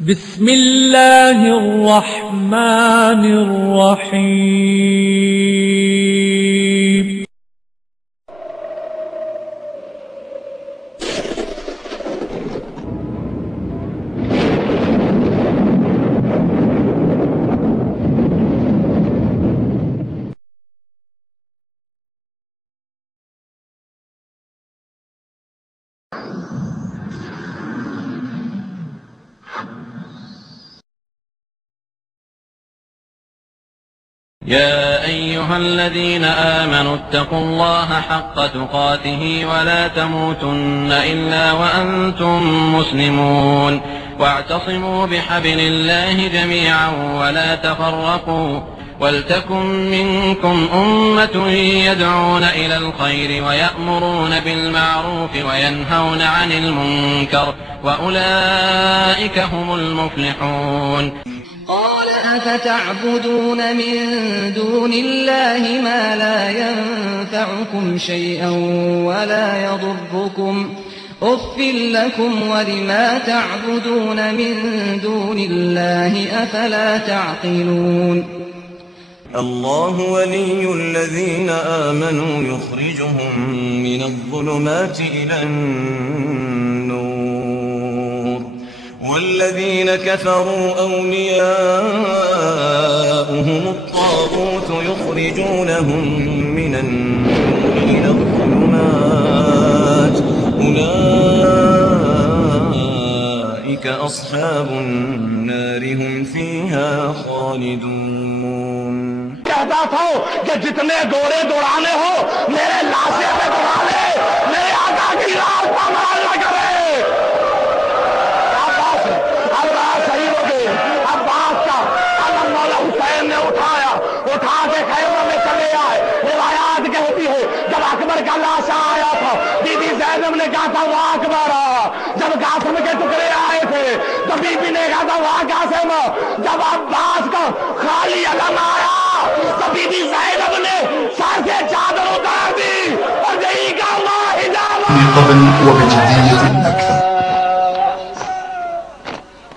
بسم الله الرحمن الرحيم. يا أيها الذين آمنوا اتقوا الله حق تقاته ولا تموتن إلا وأنتم مسلمون واعتصموا بحبل الله جميعا ولا تفرقوا ولتكن منكم أمة يدعون إلى الخير ويأمرون بالمعروف وينهون عن المنكر وأولئك هم المفلحون. قال أفتعبدون من دون الله ما لا ينفعكم شيئا ولا يضركم أف لكم ولما تعبدون من دون الله أفلا تعقلون. الله ولي الذين آمنوا يخرجهم من الظلمات إلى النور والذين كفروا أولياؤهم الطاغوت يخرجونهم من النور إلى الظلمات أولئك أصحاب النار هم فيها خالدون. کہتا تھا کہ جتنے گھوڑے دوڑانے ہو میرے لاشے پہ دوڑا لے، میرے آقا کی لاش پر مال نہ کرے. عباس شہید ہو گئے. عباس کا علم مولا حسین نے اٹھا کے خیمہ میں چلے آئے. روایات کہتی ہے جب اکبر کا لاشا آیا تھا بی بی زینب نے کہا تھا واہ اکبر. جب قاسم کے ٹکڑے آئے تھے تو بی بی نے کہا تھا واہ قاسم. جب عباس کا خالی علم آیا تو بی بی زینب نے سر سے چادر اتار دی اور یہی کہا اللہ حجابہ من قبل وبجدية أكثر.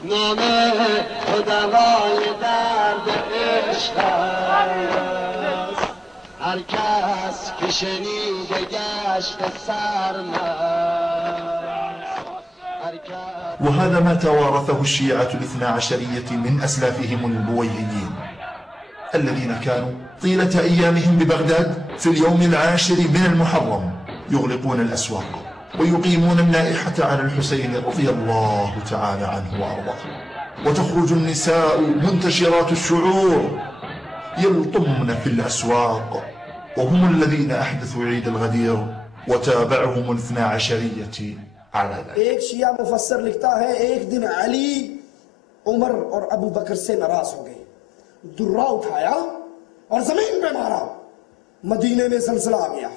نام خداوند درد عشق است، هر کس که شنیده گشت سرمست. وهذا ما توارثه الشيعة الاثنا عشرية من أسلافهم البويهيين الذين كانوا طيلة أيامهم ببغداد في اليوم العاشر من المحرم يغلقون الأسواق ويقيمون النائحة على الحسين رضي الله تعالى عنه وأرضاه، وتخرج النساء منتشرات الشعور يلطمن في الأسواق، وهم الذين أحدثوا عيد الغدير وتابعهم الاثنا عشرية على ذلك. ایک شیعہ مفسر لکھتا ہے ایک دن علی عمر اور ابو بکر سے ناراض ہو گئے، درہ اٹھایا اور زمین پہ مارا. مدینے میں زلزلہ آ گیا،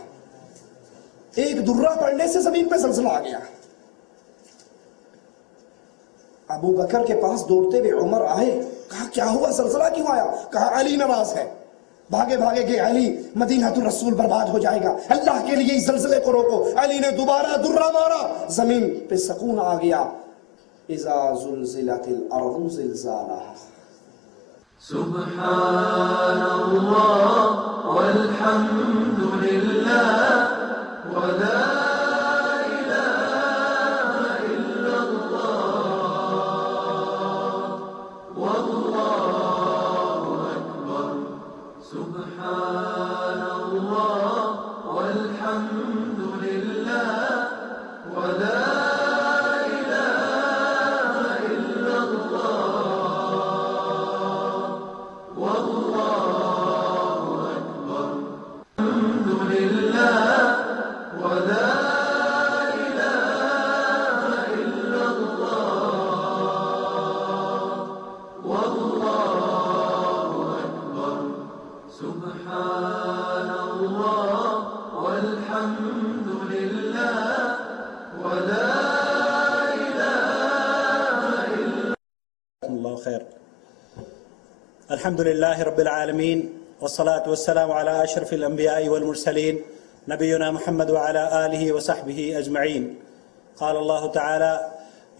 ایک درہ پڑنے سے زمین پہ زلزلہ آ گیا. ابو بکر کے پاس دوڑتے ہوئے عمر آئے، کہا کیا ہوا، زلزلہ کیوں آیا؟ کہا علی ناراض ہے. بھاگے بھاگے گئے، علی مدینہ الرسول برباد ہو جائے گا، اللہ کے لیے اس زلزلے کو روکو. علی نے دوبارہ درہ مارا، زمین پہ سکون آ گیا. اذا زلزلت الارض زلزالها. سبحان اللہ والحمد للہ ولا الہ الا اللہ واللہ اکبر. سبحان اللہ والحمد للہ ولا الحمد لله رب العالمين والصلاة والسلام على أشرف الأنبياء والمرسلين نبينا محمد وعلى آله وصحبه أجمعين. قال الله تعالى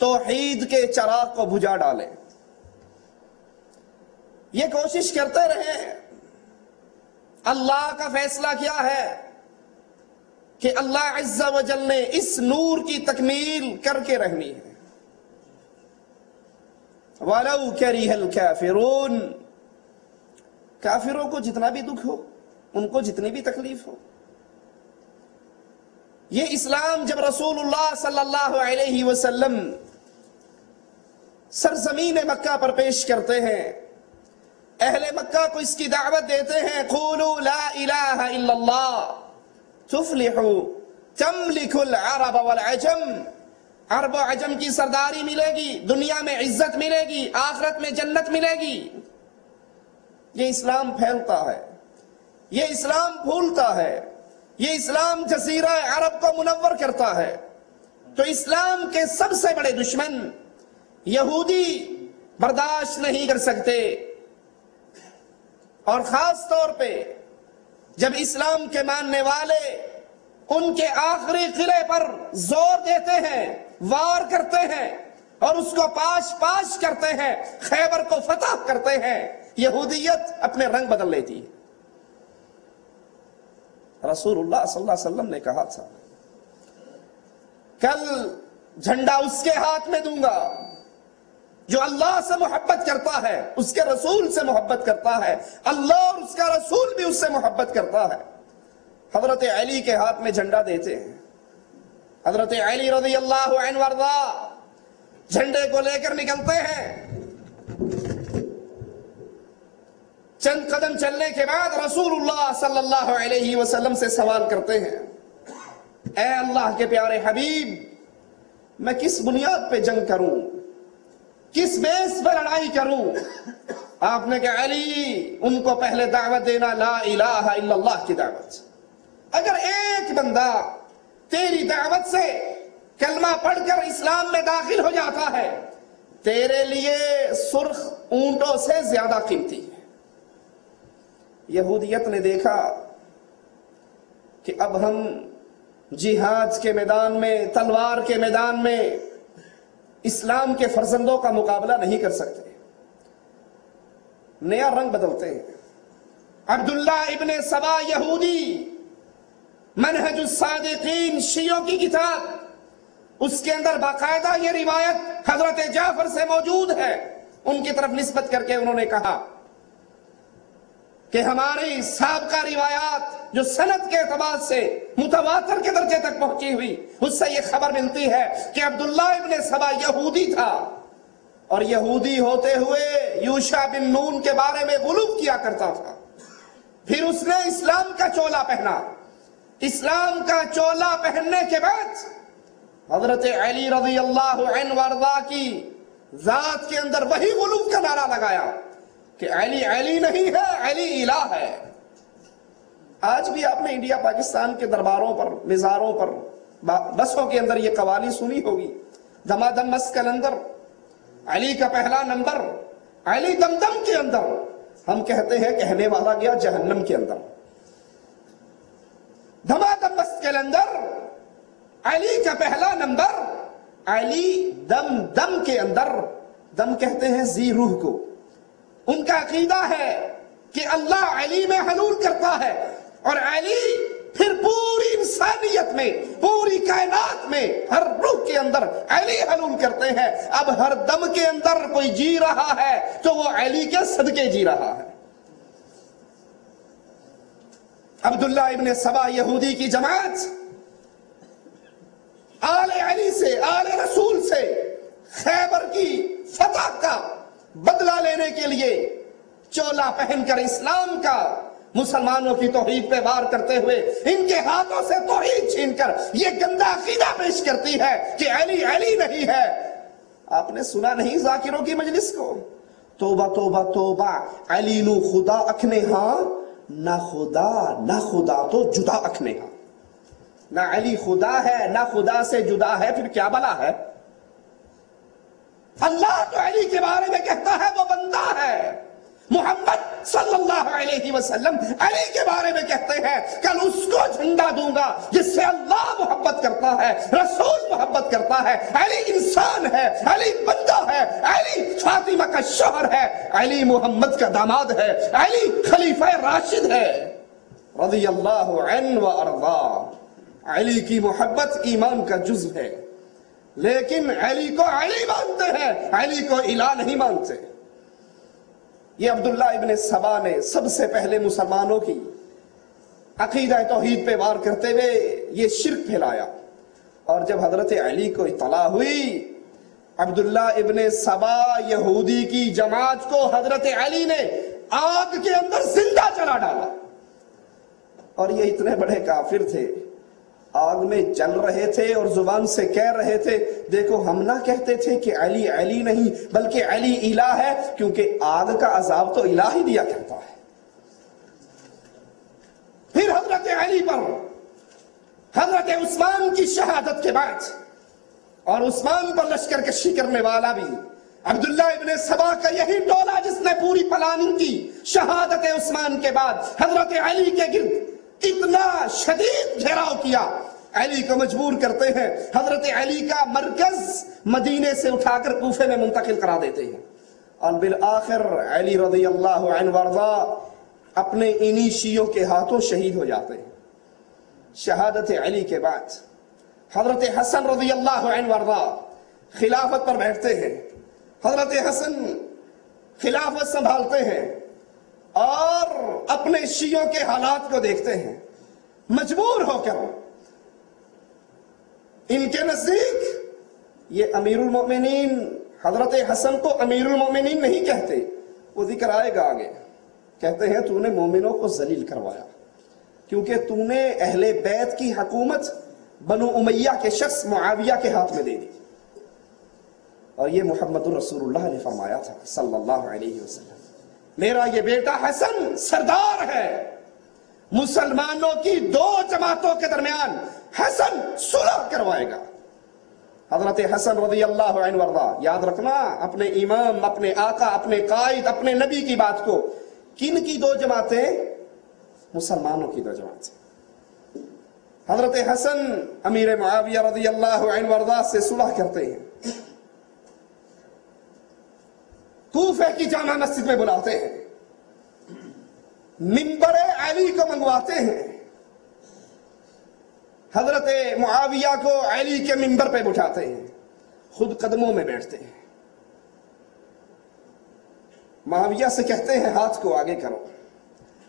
توحید کے چراغ کو بجھا ڈالے. یہ کوشش کرتے رہے. اللہ کا فیصلہ کیا ہے کہ اللہ عز و جل نے اس نور کی تکمیل کر کے رہنی ہے. وَلَوْ كَرِهَ الْكَافِرُونَ. کافروں کو جتنا بھی دکھ ہو، ان کو جتنی بھی تکلیف ہو، یہ اسلام جب رسول اللہ صلی اللہ علیہ وسلم سرزمین مکہ پر پیش کرتے ہیں، اہل مکہ کو اس کی دعوت دیتے ہیں، قولوا لا الہ الا اللہ تفلحوا تملک العرب والعجم. عرب و عجم کی سرداری ملے گی، دنیا میں عزت ملے گی، آخرت میں جنت ملے گی. یہ اسلام پھیلتا ہے، یہ اسلام پھولتا ہے، یہ اسلام جزیرہ عرب کو منور کرتا ہے. تو اسلام کے سب سے بڑے دشمن یہودی برداشت نہیں کر سکتے، اور خاص طور پہ جب اسلام کے ماننے والے ان کے آخری قلعے پر زور دیتے ہیں، وار کرتے ہیں اور اس کو پاش کرتے ہیں، خیبر کو فتح کرتے ہیں، یہودیت اپنے رنگ بدل لیتی ہے. رسول اللہ صلی اللہ علیہ وسلم نے کہا تھا کل جھنڈا اس کے ہاتھ میں دوں گا جو اللہ سے محبت کرتا ہے، اس کے رسول سے محبت کرتا ہے، اللہ اور اس کا رسول بھی اس سے محبت کرتا ہے. حضرت علی کے ہاتھ میں جھنڈا دیتے ہیں. حضرت علی رضی اللہ عنہ وارضا جھنڈے کو لے کر نکلتے ہیں. چند قدم چلنے کے بعد رسول اللہ صلی اللہ علیہ وسلم سے سوال کرتے ہیں، اے اللہ کے پیارے حبیب، میں کس بنیاد پہ جنگ کروں، کس بیس پر لڑائی کروں؟ آپ نے کہا علی، ان کو پہلے دعوت دینا لا الہ الا اللہ کی دعوت. اگر ایک بندہ تیری دعوت سے کلمہ پڑھ کر اسلام میں داخل ہو جاتا ہے، تیرے لیے سرخ اونٹوں سے زیادہ قیمتی ہے. یہودیت نے دیکھا کہ اب ہم جہاد کے میدان میں، تلوار کے میدان میں اسلام کے فرزندوں کا مقابلہ نہیں کر سکتے. نیا رنگ بدلتے ہیں. عبداللہ ابن سبا یہودی، منہج الصادقین شیعوں کی کتاب، اس کے اندر باقاعدہ یہ روایت حضرت جعفر سے موجود ہے. ان کی طرف نسبت کر کے انہوں نے کہا کہ ہماری سابقہ روایات جو سند کے اعتبار سے متواتر کے درجے تک پہنچی ہوئی، اس سے یہ خبر ملتی ہے کہ عبداللہ ابن سبا یہودی تھا، اور یہودی ہوتے ہوئے یوشع بن نون کے بارے میں غلو کیا کرتا تھا. پھر اس نے اسلام کا چولا پہنا. اسلام کا چولا پہننے کے بعد حضرت علی رضی اللہ عنہ وارضا کی ذات کے اندر وہی غلو کا نعرہ لگایا کہ علی علی نہیں ہے، علی الہ ہے. آج بھی آپ نے انڈیا پاکستان کے درباروں پر، مزاروں پر، بسوں کے اندر یہ قوالی سنی ہوگی. دمادم مس کے اندر علی کا پہلا نمبر، علی دمدم کے اندر. ہم کہتے ہیں کہنے والا گیا جہنم کے اندر. دمادم مس کے اندر علی کا پہلا نمبر، علی دم کے اندر. دم کہتے ہیں ذی روح کو. ان کا عقیدہ ہے کہ اللہ علی میں حلول کرتا ہے، اور علی پھر پوری انسانیت میں، پوری کائنات میں، ہر روح کے اندر علی حلول کرتے ہیں. اب ہر دم کے اندر کوئی جی رہا ہے تو وہ علی کے صدقے جی رہا ہے. عبداللہ ابن سبا یہودی کی جماعت آل علی سے، آل رسول سے خیبر کی فتح کا بدلہ لینے کے لیے چولا پہن کر اسلام کا مسلمانوں کی توحید پہ وار کرتے ہوئے ان کے ہاتھوں سے توحید چھین کر یہ گندا عقیدہ پیش کرتی ہے کہ علی علی نہیں ہے. آپ نے سنا نہیں ذاکروں کی مجلس کو؟ توبہ توبہ توبہ، علی نو خدا اکھنے ہاں، نہ خدا تو جدا اکھنے ہاں. نہ علی خدا ہے، نہ خدا سے جدا ہے، پھر کیا بلا ہے؟ اللہ تو علی کے بارے میں کہتا ہے وہ بندہ ہے، محمد صلی اللہ علیہ وسلم علی کے بارے میں کہتے ہیں کل اس کو جھنڈا دوں گا جس سے اللہ محبت کرتا ہے، رسول محبت کرتا ہے، علی انسان ہے، علی بندہ ہے، علی فاطمہ کا شوہر ہے، علی محمد کا داماد ہے، علی خلیفہ راشد ہے رضی اللہ عنہ و ارضا۔ علی کی محبت ایمان کا جزو ہے، لیکن علی کو علی مانتے ہیں، علی کو الہ نہیں مانتے۔ یہ عبداللہ ابن سبا نے سب سے پہلے مسلمانوں کی عقیدہ توحید پہ وار کرتے ہوئے یہ شرک پھیلایا، اور جب حضرت علی کو اطلاع ہوئی، عبداللہ ابن سبا یہودی کی جماعت کو حضرت علی نے آگ کے اندر زندہ چلا ڈالا، اور یہ اتنے بڑے کافر تھے، آگ میں جل رہے تھے اور زبان سے کہہ رہے تھے دیکھو ہم نہ کہتے تھے کہ علی علی نہیں بلکہ علی الہ ہے، کیونکہ آگ کا عذاب تو الہ ہی دیا کرتا ہے۔ پھر حضرت علی پر حضرت عثمان کی شہادت کے بعد، اور عثمان پر لشکر کشی کرنے والا بھی عبداللہ ابن سبا کا یہی ٹولہ جس نے پوری پلاننگ کی، شہادت عثمان کے بعد حضرت علی کے گرد اتنا شدید گھیراؤ کیا، علی کو مجبور کرتے ہیں، حضرت علی کا مرکز مدینے سے اٹھا کر کوفے میں منتقل کرا دیتے ہیں، اور بالآخر علی رضی اللہ عنہ وارضا اپنے انہی شیعوں کے ہاتھوں شہید ہو جاتے ہیں۔ شہادت علی کے بعد حضرت حسن رضی اللہ عنہ وارضا خلافت پر بیٹھتے ہیں، حضرت حسن خلافت سنبھالتے ہیں اور اپنے شیعوں کے حالات کو دیکھتے ہیں، مجبور ہو کر ان کے نزدیک یہ امیر المؤمنین حضرت حسن کو امیر المؤمنین نہیں کہتے، وہ ذکر آئے گا آگے، کہتے ہیں تو نے مومنوں کو ذلیل کروایا کیونکہ تو نے اہل بیت کی حکومت بنو امیہ کے شخص معاویہ کے ہاتھ میں دے دی، اور یہ محمد رسول اللہ نے فرمایا تھا صلی اللہ علیہ وسلم، میرا یہ بیٹا حسن سردار ہے، مسلمانوں کی دو جماعتوں کے درمیان حسن صلح کروائے گا۔ حضرت حسن رضی اللہ عنہ وارضا، یاد رکھنا اپنے امام، اپنے آقا، اپنے قائد، اپنے نبی کی بات کو، کن کی دو جماعتیں؟ مسلمانوں کی دو جماعتیں۔ حضرت حسن امیر معاویہ رضی اللہ عنہ وارضا سے صلح کرتے ہیں، کوفے کی جامع مسجد میں بلاتے ہیں، منبر علی کو منگواتے ہیں، حضرت معاویہ کو علی کے منبر پہ بٹھاتے ہیں، خود قدموں میں بیٹھتے ہیں، معاویہ سے کہتے ہیں ہاتھ کو آگے کرو،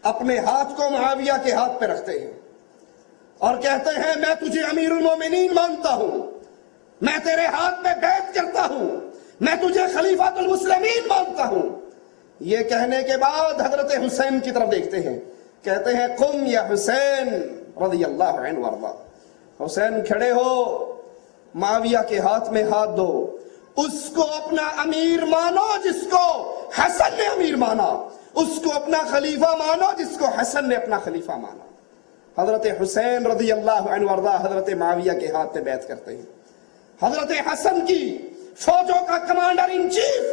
اپنے ہاتھ کو معاویہ کے ہاتھ پہ رکھتے ہیں اور کہتے ہیں میں تجھے امیر المومنین مانتا ہوں، میں تیرے ہاتھ پہ بیعت کرتا ہوں، میں تجھے خلیفۃ المسلمین مانتا ہوں۔ یہ کہنے کے بعد حضرت حسین کی طرف دیکھتے ہیں، کہتے ہیں قم یا حسین رضی اللہ عنہ وارضا، حسین کھڑے ہو، معاویہ کے ہاتھ میں ہاتھ دو، اس کو اپنا امیر مانو جس کو حسن نے امیر مانا، اس کو اپنا خلیفہ مانو جس کو حسن نے اپنا خلیفہ مانا۔ حضرت حسین رضی اللہ عنہ وارضا حضرت معاویہ کے ہاتھ پہ بیعت کرتے ہیں، حضرت حسن کی فوجوں کا کمانڈر ان چیف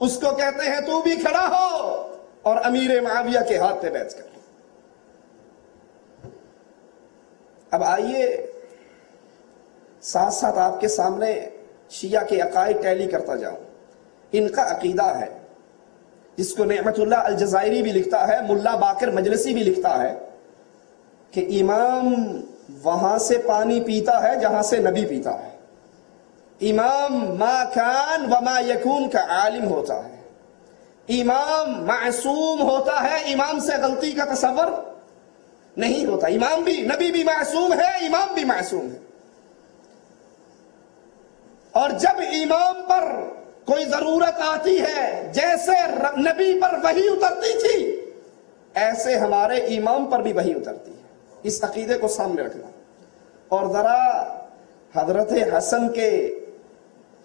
اس کو کہتے ہیں تو بھی کھڑا ہو اور امیر معاویہ کے ہاتھ پہ بیعت کر۔ اب آئیے ساتھ ساتھ آپ کے سامنے شیعہ کے عقائد ٹیلی کرتا جاؤں۔ ان کا عقیدہ ہے جس کو نعمت اللہ الجزائری بھی لکھتا ہے، ملا باقر مجلسی بھی لکھتا ہے، کہ امام وہاں سے پانی پیتا ہے جہاں سے نبی پیتا ہے، امام ما کان وما یکون کا عالم ہوتا ہے، امام معصوم ہوتا ہے، امام سے غلطی کا تصور نہیں ہوتا، امام بھی، نبی بھی معصوم ہے، امام بھی معصوم ہے، اور جب امام پر کوئی ضرورت آتی ہے جیسے نبی پر وحی اترتی تھی ایسے ہمارے امام پر بھی وحی اترتی ہے۔ اس عقیدے کو سامنے رکھنا، اور ذرا حضرت حسن کے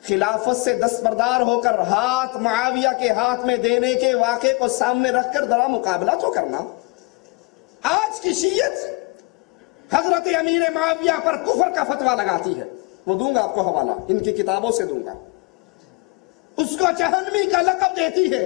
خلافت سے دستبردار ہو کر ہاتھ معاویہ کے ہاتھ میں دینے کے واقعے کو سامنے رکھ کر ذرا مقابلہ تو کرنا۔ آج کی شیعت حضرت امیر معاویہ پر کفر کا فتویٰ لگاتی ہے، وہ دوں گا آپ کو حوالہ، ان کی کتابوں سے دوں گا، اس کو جہنمی کا لقب دیتی ہے،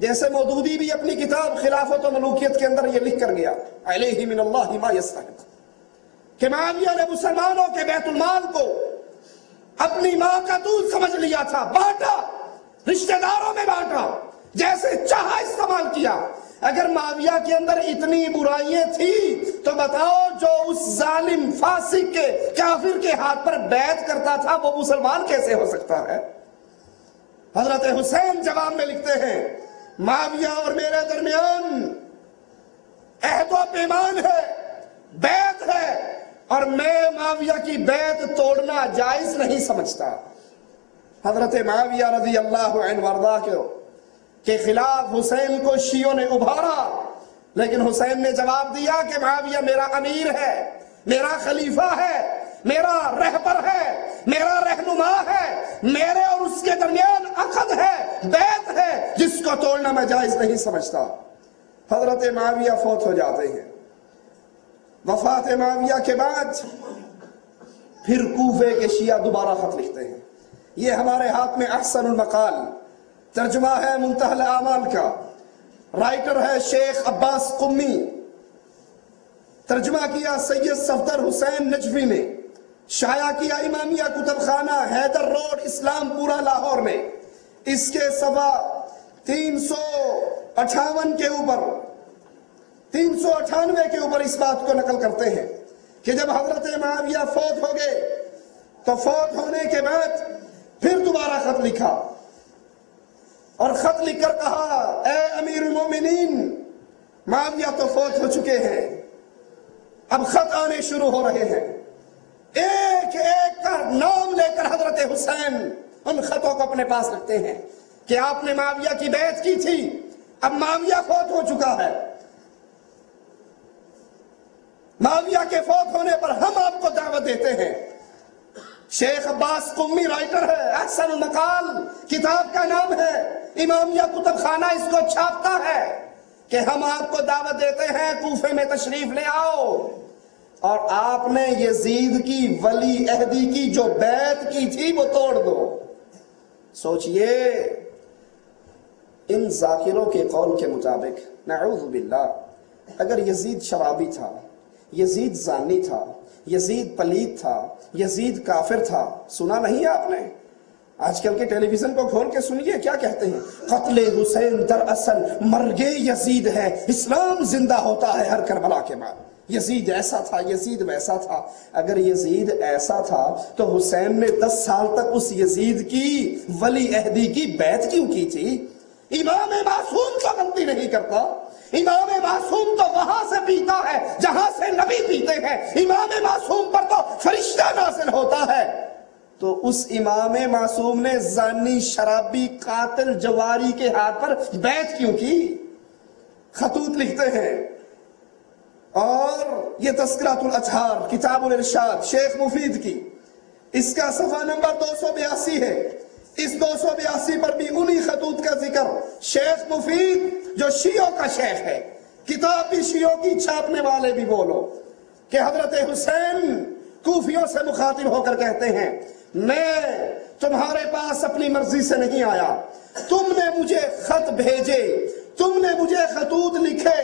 جیسے مودودی بھی اپنی کتاب خلافت و ملوکیت کے اندر یہ لکھ کر گیا علیہ من اللہ ما یستحق کہ معاویہ نے مسلمانوں کے بیت المال کو اپنی ماں کا دودھ سمجھ لیا تھا، بانٹا، رشتہ داروں میں بانٹا، جیسے چاہا استعمال کیا۔ اگر معاویہ کے اندر اتنی برائیاں تھیں تو بتاؤ جو اس ظالم فاسق کے کافر کے ہاتھ پر بیعت کرتا تھا وہ مسلمان کیسے ہو سکتا ہے؟ حضرت حسین جواب میں لکھتے ہیں معاویہ اور میرے درمیان عہد و پیمان ہے، بیعت ہے، اور میں معاویہ کی بیعت توڑنا جائز نہیں سمجھتا۔ حضرت معاویہ رضی اللہ عنہ وارضا کے خلاف حسین کو شیعوں نے ابھارا، لیکن حسین نے جواب دیا کہ معاویہ میرا امیر ہے، میرا خلیفہ ہے، میرا رہبر ہے، میرا رہنما ہے، میرے اور اس کے درمیان عقد ہے، بیعت ہے، جس کو توڑنا میں جائز نہیں سمجھتا۔ حضرت معاویہ فوت ہو جاتے ہیں۔ وفات معاویہ کے بعد پھر کوفے کے شیعہ دوبارہ خط لکھتے ہیں۔ یہ ہمارے ہاتھ میں احسن المقال ترجمہ ہے منتہی الاعمال کا، رائٹر ہے شیخ عباس قمی، ترجمہ کیا سید صفدر حسین نجفی نے، شائع کیا امامیہ کتب خانہ حیدر روڈ اسلام پورہ لاہور میں۔ اس کے صفحہ 358 کے اوپر 398 کے اوپر اس بات کو نقل کرتے ہیں کہ جب حضرت معاویہ فوت ہو گئے تو فوت ہونے کے بعد پھر دوبارہ خط لکھا، اور خط لکھ کر کہا اے امیر المومنین، معاویہ تو فوت ہو چکے ہیں، اب خط آنے شروع ہو رہے ہیں۔ ایک ایک کا نام لے کر حضرت حسین ان خطوں کو اپنے پاس رکھتے ہیں کہ آپ نے معاویہ کی بیعت کی تھی، اب معاویہ فوت ہو چکا ہے، معاویہ کے فوت ہونے پر ہم آپ کو دعوت دیتے ہیں۔ شیخ عباس قمی رائٹر ہے، احسن المقال کتاب کا نام ہے، امامیہ کتب خانہ اس کو چھاپتا ہے کہ ہم آپ کو دعوت دیتے ہیں کوفے میں تشریف لے آؤ، اور آپ نے یزید کی ولی عہدی کی جو بیعت کی تھی وہ توڑ دو۔ سوچئے ان ذاکروں کے قول کے مطابق نعوذ باللہ اگر یزید شرابی تھا، یزید زانی تھا، یزید پلید تھا، یزید کافر تھا، سنا نہیں آپ نے؟ آج کل کے ٹیلی ویژن کو کھول کے سنیے کیا کہتے ہیں، قتل حسین دراصل مرگ یزید ہے، اسلام زندہ ہوتا ہے ہر کربلا کے بعد، یزید ایسا تھا، یزید ویسا تھا۔ اگر یزید ایسا تھا تو حسین نے 10 سال تک اس یزید کی ولی عہدی کی بیعت کیوں کی تھی؟ امام معصوم تو غلطی نہیں کرتا، امام معصوم تو وہاں سے پیتا ہے جہاں سے نبی پیتے ہیں، امام معصوم پر تو فرشتہ نازل ہوتا ہے، تو اس امام معصوم نے زانی شرابی قاتل جواری کے ہاتھ پر بیعت کیوں کی؟ خطوط لکھتے ہیں، اور یہ تذکرۃ الاطہار کتاب الارشاد شیخ مفید کی، اس کا صفحہ نمبر 282 ہے۔ اس 282 پر بھی انہی خطوط کا ذکر شیخ مفید جو شیعوں کا شیخ ہے، کتاب بھی شیعوں کی، چھاپنے والے بھی بولو، کہ حضرت حسین کوفیوں سے مخاطب ہو کر کہتے ہیں میں تمہارے پاس اپنی مرضی سے نہیں آیا، تم نے مجھے خط بھیجے، تم نے مجھے خطوط لکھے،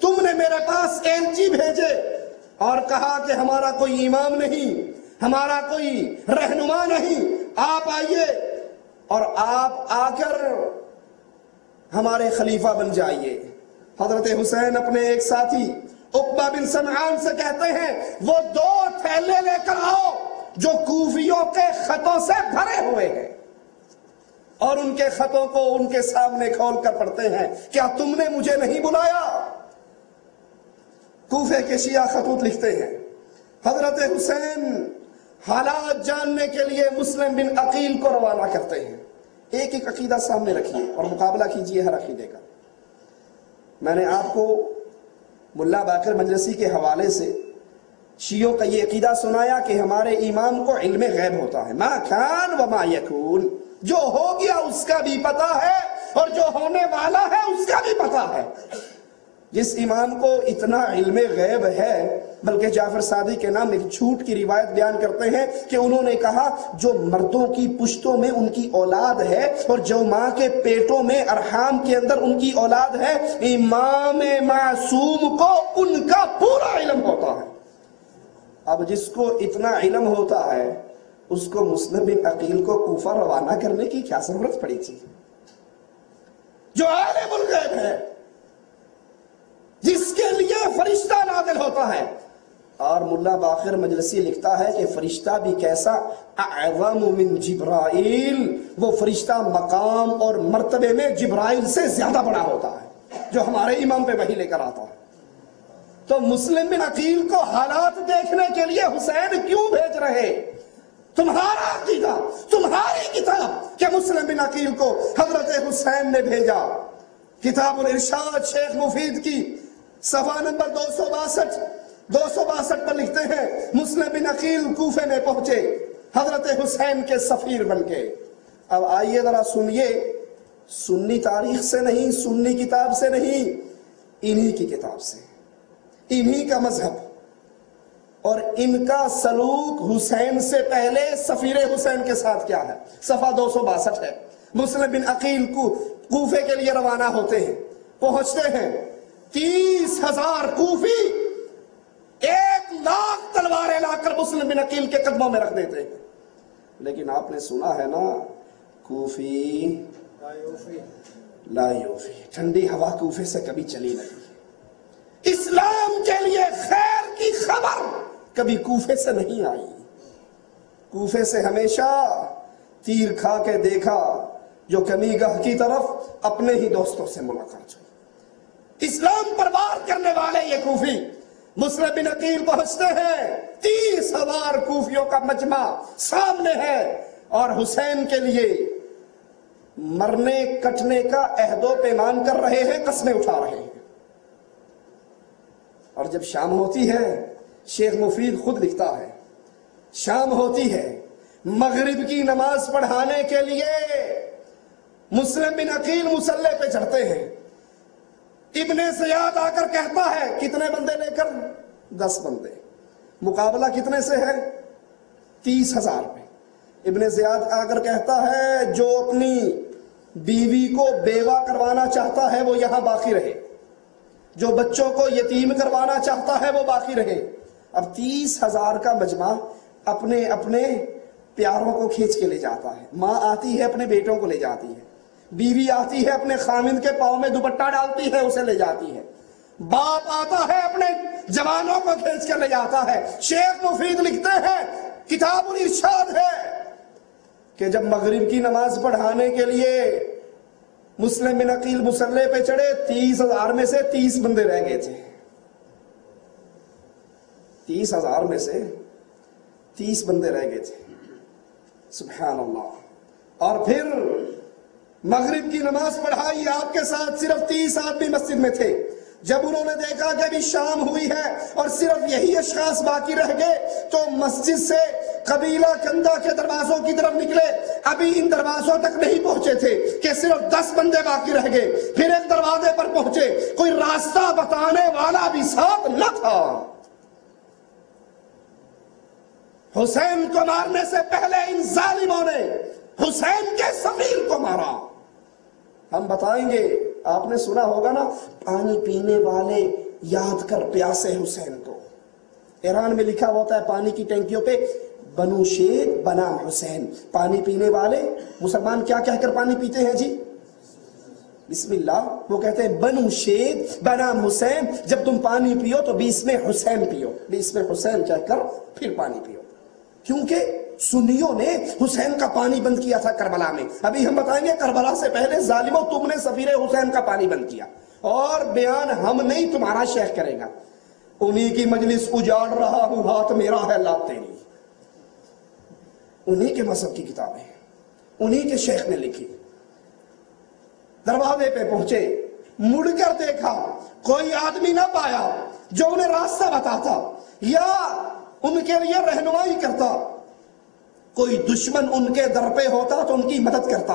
تم نے میرے پاس ایلچی بھیجے اور کہا کہ ہمارا کوئی امام نہیں، ہمارا کوئی رہنما نہیں، آپ آئیے اور آپ آ کر ہمارے خلیفہ بن جائیے۔ حضرت حسین اپنے ایک ساتھی عقبہ بن سمعان سے کہتے ہیں وہ 2 تھیلے لے کر آؤ جو کوفیوں کے خطوں سے بھرے ہوئے ہیں، اور ان کے خطوں کو ان کے سامنے کھول کر پڑھتے ہیں، کیا تم نے مجھے نہیں بلایا؟ کوفے کے شیعہ خطوط لکھتے ہیں، حضرت حسین حالات جاننے کے لیے مسلم بن عقیل کو روانہ کرتے ہیں۔ ایک ایک عقیدہ سامنے رکھیے اور مقابلہ کیجئے ہر عقیدے کا۔ میں نے آپ کو ملا باقر مجلسی کے حوالے سے شیعوں کا یہ عقیدہ سنایا کہ ہمارے امام کو علم غیب ہوتا ہے، ما کان و ما یکون، جو ہو گیا اس کا بھی پتہ ہے اور جو ہونے والا ہے اس کا بھی پتہ ہے۔ جس امام کو اتنا علم غیب ہے، بلکہ جعفر صادق کے نام ایک جھوٹ کی روایت بیان کرتے ہیں کہ انہوں نے کہا جو مردوں کی پشتوں میں ان کی اولاد ہے اور جو ماں کے پیٹوں میں ارحام کے اندر ان کی اولاد ہے، امام معصوم کو ان کا پورا علم ہوتا ہے۔ اب جس کو اتنا علم ہوتا ہے اس کو مسلم بن عقیل کو کوفہ روانہ کرنے کی کیا ضرورت پڑی تھی؟ جو عالم الغیب ہے، جس کے لیے فرشتہ نازل ہوتا ہے۔ اور ملا باقر مجلسی لکھتا ہے کہ فرشتہ بھی کیسا، اعظم من جبرائیل، وہ فرشتہ مقام اور مرتبے میں جبرائیل سے زیادہ بڑا ہوتا ہے جو ہمارے امام پہ وحی لے کر آتا ہے۔ تو مسلم بن عقیل کو حالات دیکھنے کے لیے حسین کیوں بھیج رہے؟ تمہارا عقیدہ، تمہاری کتاب کہ مسلم بن عقیل کو حضرت حسین نے بھیجا۔ کتاب الارشاد شیخ مفید کی صفحہ نمبر 262 پر لکھتے ہیں مسلم بن عقیل کوفے میں پہنچے حضرت حسین کے سفیر بن کے۔ اب آئیے ذرا سنیے، سنی تاریخ سے نہیں، سنی کتاب سے نہیں، انہی کی کتاب سے، انہی کا مذہب اور ان کا سلوک حسین سے پہلے سفیر حسین کے ساتھ کیا ہے۔ صفحہ 262 ہے۔ مسلم بن عقیل کو کوفے کے لیے روانہ ہوتے ہیں، پہنچتے ہیں، 30,000 کوفی 1,00,000 تلواریں لا کر مسلم بن عقیل کے قدموں میں رکھ دیتے ہیں۔ لیکن آپ نے سنا ہے نا، کوفی لا یوفی، ٹھنڈی ہوا کوفے سے کبھی چلی نہیں۔ اسلام کے لیے خیر کی خبر کبھی کوفے سے نہیں آئی۔ کوفے سے ہمیشہ تیر کھا کے دیکھا جو کمی گاہ کی طرف اپنے ہی دوستوں سے ملاقات ہوئی۔ اسلام پر وار کرنے والے یہ کوفی مسلم بن عقیل پہنچتے ہیں، 30,000 کوفیوں کا مجمع سامنے ہے اور حسین کے لیے مرنے کٹنے کا عہد و پیمان کر رہے ہیں، قسمیں اٹھا رہے ہیں۔ اور جب شام ہوتی ہے، شیخ مفید خود لکھتا ہے، شام ہوتی ہے، مغرب کی نماز پڑھانے کے لیے مسلم بن عقیل مصلی پہ چڑھتے ہیں۔ ابن زیاد آ کر کہتا ہے، کتنے بندے لے کر؟ 10 بندے۔ مقابلہ کتنے سے ہے؟ 30,000 پہ۔ ابن زیاد آ کر کہتا ہے جو اپنی بیوی کو بیوہ کروانا چاہتا ہے وہ یہاں باقی رہے، جو بچوں کو یتیم کروانا چاہتا ہے وہ باقی رہے۔ اب 30,000 کا مجمع اپنے اپنے پیاروں کو کھینچ کے لے جاتا ہے۔ ماں آتی ہے اپنے بیٹوں کو لے جاتی ہے، بیوی آتی ہے اپنے خامند کے پاؤں میں دوپٹہ ڈالتی ہے اسے لے جاتی ہے، باپ آتا ہے اپنے جوانوں کو کھینچ کر لے جاتا ہے۔ شیخ مفید لکھتے ہیں، کتاب الارشاد ہے کہ جب مغرب کی نماز پڑھانے کے لیے مسلم بن عقیل مصلی پہ چڑھے، 30,000 میں سے 30 بندے رہ گئے تھے۔ 30,000 میں سے 30 بندے رہ گئے تھے، سبحان اللہ۔ اور پھر مغرب کی نماز پڑھائی، آپ کے ساتھ صرف 30 آدمی مسجد میں تھے۔ جب انہوں نے دیکھا کہ ابھی شام ہوئی ہے اور صرف یہی اشخاص باقی رہ گئے تو مسجد سے قبیلہ کندہ کے دروازوں کی طرف نکلے۔ ابھی ان دروازوں تک نہیں پہنچے تھے کہ صرف 10 بندے باقی رہ گئے۔ پھر ایک دروازے پر پہنچے، کوئی راستہ بتانے والا بھی ساتھ نہ تھا۔ حسین کو مارنے سے پہلے ان ظالموں نے حسین کے سفیر کو مارا۔ ہم بتائیں گے، آپ نے سنا ہوگا نا، پانی پینے والے یاد کر پیاسے حسین کو۔ ایران میں لکھا ہوتا ہے پانی کی ٹینکیوں پہ بنو شیخ بنام حسین۔ پانی پینے والے مسلمان کیا کہہ کر پانی پیتے ہیں جی؟ بسم اللہ۔ وہ کہتے ہیں بنو شیخ بنام حسین، جب تم پانی پیو تو بیس میں حسین پیو، بیس میں حسین کہہ کر پھر پانی پیو، کیونکہ سنیوں نے حسین کا پانی بند کیا تھا کربلا میں۔ ابھی ہم بتائیں گے کربلا سے پہلے ظالموں تم نے سفیر حسین کا پانی بند کیا، اور بیان ہم نہیں تمہارا شیخ کرے گا۔ انہی کی مجلس اجاڑ رہا ہوں، ہاتھ میرا ہے لات تیری۔ انہی کے مذہب کی کتابیں، انہی کے شیخ نے لکھی۔ دروازے پہ پہنچے، مڑ کر دیکھا، کوئی آدمی نہ پایا جو انہیں راستہ بتاتا یا ان کے لیے رہنمائی کرتا۔ کوئی دشمن ان کے در پہ ہوتا تو ان کی مدد کرتا،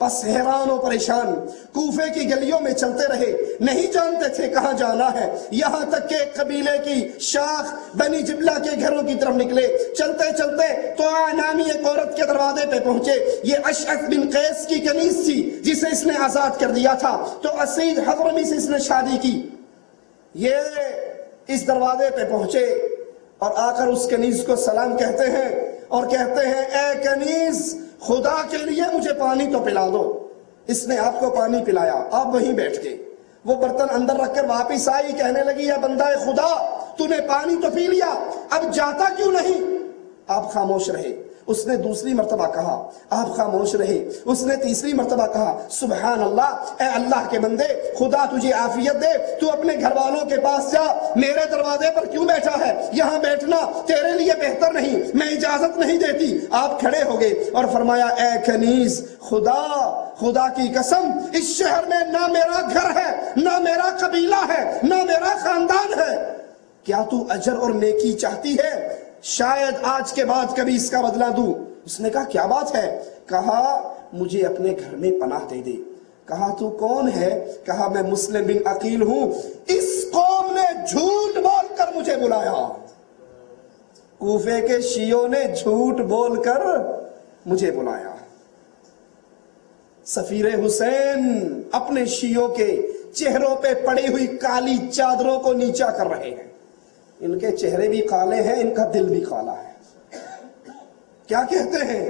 بس حیران و پریشان کوفے کی گلیوں میں چلتے رہے، نہیں جانتے تھے کہاں جانا ہے، یہاں تک کہ قبیلے کی شاخ بنی جبلہ کے گھروں کی طرف نکلے۔ چلتے چلتے تو نامی ایک عورت کے دروازے پہ پہنچے۔ یہ اشعث بن قیس کی کنیز تھی جسے اس نے آزاد کر دیا تھا، تو اسید حضرمی سے اس نے شادی کی۔ یہ اس دروازے پہ پہنچے اور آ کر اس کنیز کو سلام کہتے ہیں اور کہتے ہیں اے کنیز خدا کے لیے مجھے پانی تو پلا دو۔ اس نے آپ کو پانی پلایا، آپ وہیں بیٹھ گئے۔ وہ برتن اندر رکھ کر واپس آئی، کہنے لگی یا بندہ خدا تو نے پانی تو پی لیا، اب جاتا کیوں نہیں؟ آپ خاموش رہے۔ اس نے دوسری مرتبہ کہا، آپ خاموش رہے۔ اس نے تیسری مرتبہ کہا سبحان اللہ، اے اللہ کے بندے خدا تجھے عافیت دے، تو اپنے گھر والوں کے پاس جا، میرے دروازے پر کیوں بیٹھا ہے؟ یہاں بیٹھنا تیرے لیے بہتر نہیں، میں اجازت نہیں دیتی۔ آپ کھڑے ہو گئے اور فرمایا اے کنیز خدا کی قسم اس شہر میں نہ میرا گھر ہے، نہ میرا قبیلہ ہے، نہ میرا خاندان ہے، کیا تو اجر اور نیکی چاہتی ہے؟ شاید آج کے بعد کبھی اس کا بدلہ دوں۔ اس نے کہا کیا بات ہے؟ کہا مجھے اپنے گھر میں پناہ دے دے۔ کہا تو کون ہے؟ کہا میں مسلم بن عقیل ہوں، اس قوم نے جھوٹ بول کر مجھے بلایا، کوفے کے شیعوں نے جھوٹ بول کر مجھے بلایا۔ سفیر حسین اپنے شیعوں کے چہروں پہ پڑی ہوئی کالی چادروں کو نیچا کر رہے ہیں۔ ان کے چہرے بھی کالے ہیں، ان کا دل بھی کالا ہے۔ کیا کہتے ہیں؟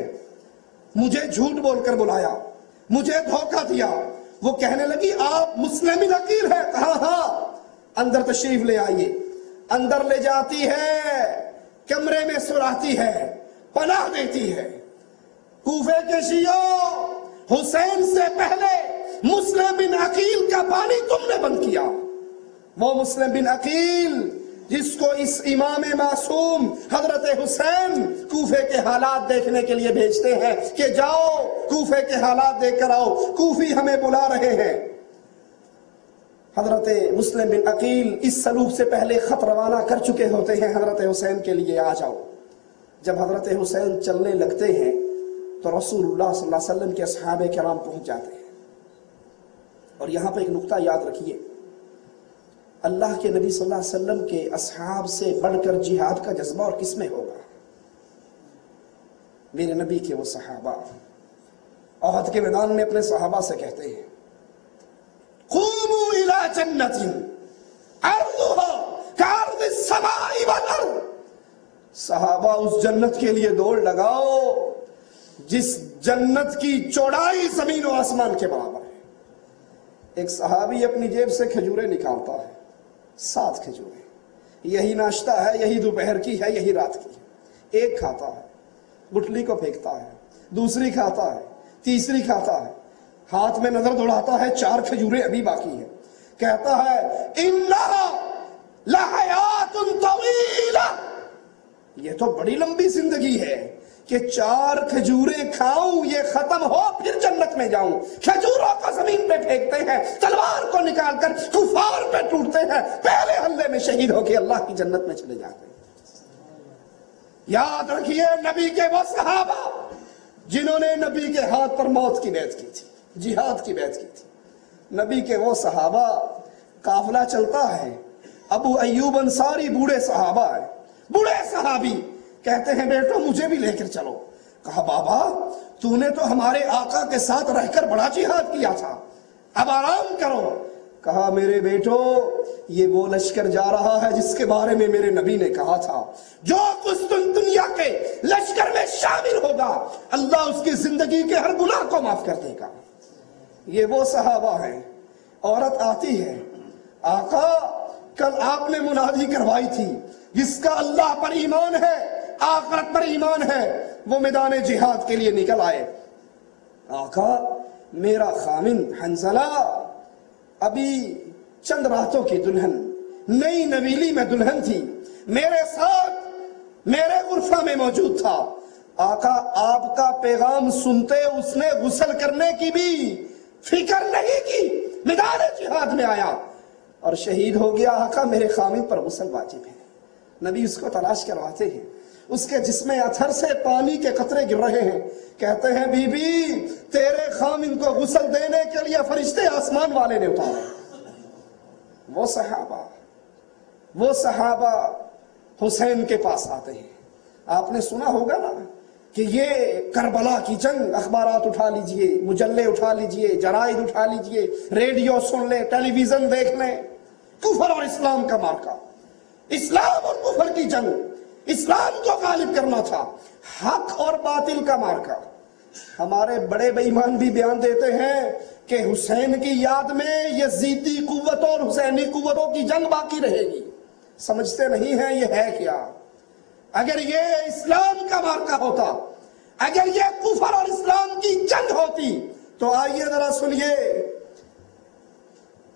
مجھے جھوٹ بول کر بلایا، مجھے دھوکہ دیا۔ وہ کہنے لگی آپ مسلم بن عقیل ہے؟ کہا ہاں۔ اندر تشریف لے آئیے۔ اندر لے جاتی ہے، کمرے میں سلاتی ہے، پناہ دیتی ہے۔ کوفے کے شیعوں، حسین سے پہلے مسلم بن عقیل کا پانی تم نے بند کیا۔ وہ مسلم بن عقیل جس کو اس امام معصوم حضرت حسین کوفے کے حالات دیکھنے کے لیے بھیجتے ہیں کہ جاؤ کوفے کے حالات دیکھ کر آؤ، کوفی ہمیں بلا رہے ہیں۔ حضرت مسلم بن عقیل اس سلوک سے پہلے خط روانہ کر چکے ہوتے ہیں حضرت حسین کے لیے آ جاؤ۔ جب حضرت حسین چلنے لگتے ہیں تو رسول اللہ صلی اللہ علیہ وسلم کے اصحاب کرام پہنچ جاتے ہیں۔ اور یہاں پہ ایک نقطہ یاد رکھیے، اللہ کے نبی صلی اللہ علیہ وسلم کے اصحاب سے بڑھ کر جہاد کا جذبہ اور کس میں ہوگا؟ میرے نبی کے وہ صحابہ احد کے میدان میں اپنے صحابہ سے کہتے ہیں قوموا الى جنت عرضها كعرض السماء والارض، صحابہ اس جنت کے لیے دوڑ لگاؤ جس جنت کی چوڑائی زمین و آسمان کے برابر ہے۔ ایک صحابی اپنی جیب سے کھجوریں نکالتا ہے، 7 کھجوریں، یہی ناشتہ ہے، یہی دوپہر کی ہے، یہی رات کی ہے۔ ایک کھاتا ہے، گٹلی کو پھینکتا ہے، دوسری کھاتا ہے، تیسری کھاتا ہے، ہاتھ میں نظر دوڑاتا ہے، 4 کھجوریں ابھی باقی ہیں، کہتا ہے انہا لحیات طویلہ، یہ تو بڑی لمبی زندگی ہے کہ 4 کھجوریں کھاؤں، یہ ختم ہو پھر جنت میں جاؤں۔ کھجوروں کو زمین پہ پھینکتے ہیں، تلوار کو نکال کر کفار پہ ٹوٹتے ہیں، پہلے حملے میں شہید ہو کے اللہ کی جنت میں چلے جاتے ہیں۔ یاد رکھیے نبی کے وہ صحابہ جنہوں نے نبی کے ہاتھ پر موت کی بیعت کی تھی، جہاد کی بیعت کی تھی۔ نبی کے وہ صحابہ، قافلہ چلتا ہے، ابو ایوب انصاری بوڑھے صحابہ ہیں، بوڑھے صحابی کہتے ہیں بیٹو مجھے بھی لے کر چلو۔ کہا بابا تو نے تو ہمارے آقا کے ساتھ رہ کر بڑا جہاد کیا تھا، اب آرام کرو۔ کہا میرے بیٹو یہ وہ لشکر جا رہا ہے جس کے بارے میں میرے نبی نے کہا تھا جو قسطنطنیہ کے لشکر میں شامل ہوگا اللہ اس کی زندگی کے ہر گناہ کو معاف کر دے گا۔ یہ وہ صحابہ ہیں۔ عورت آتی ہے، آقا کل آپ نے منادی کروائی تھی جس کا اللہ پر ایمان ہے، آخرت پر ایمان ہے، وہ میدان جہاد کے لیے نکل آئے۔ آقا میرا خامن حنزلہ ابھی چند راتوں کی دلہن، نئی نویلی میں دلہن تھی، میرے ساتھ میرے غرفہ میں موجود تھا۔ آقا آپ کا پیغام سنتے اس نے غسل کرنے کی بھی فکر نہیں کی، میدان جہاد میں آیا اور شہید ہو گیا۔ آقا میرے خامن پر غسل واجب ہے۔ نبی اس کو تلاش کرواتے ہیں، اس کے جسم اثر سے پانی کے قطرے گر رہے ہیں. کہتے ہیں بی بی تیرے خامن کو غسل دینے کے لیے فرشتے آسمان والے نے اتارے. وہ صحابہ حسین کے پاس آتے ہیں. آپ نے سنا ہوگا نا کہ یہ کربلا کی جنگ، اخبارات اٹھا لیجئے، مجلے اٹھا لیجئے، جرائد اٹھا لیجئے، ریڈیو سن لیں، ٹیلی ویژن دیکھ لیں، کفر اور اسلام کا مارکا، اسلام اور کفر کی جنگ، اسلام کو غالب کرنا تھا، حق اور باطل کا مارکا. ہمارے بڑے بے ایمان بھی بیان دیتے ہیں کہ حسین کی یاد میں یزیدی قوتوں اور حسینی قوتوں کی جنگ باقی رہے گی. سمجھتے نہیں ہیں یہ ہے کیا؟ اگر یہ اسلام کا مارکا ہوتا، اگر یہ کفر اور اسلام کی جنگ ہوتی تو آئیے ذرا سنیے.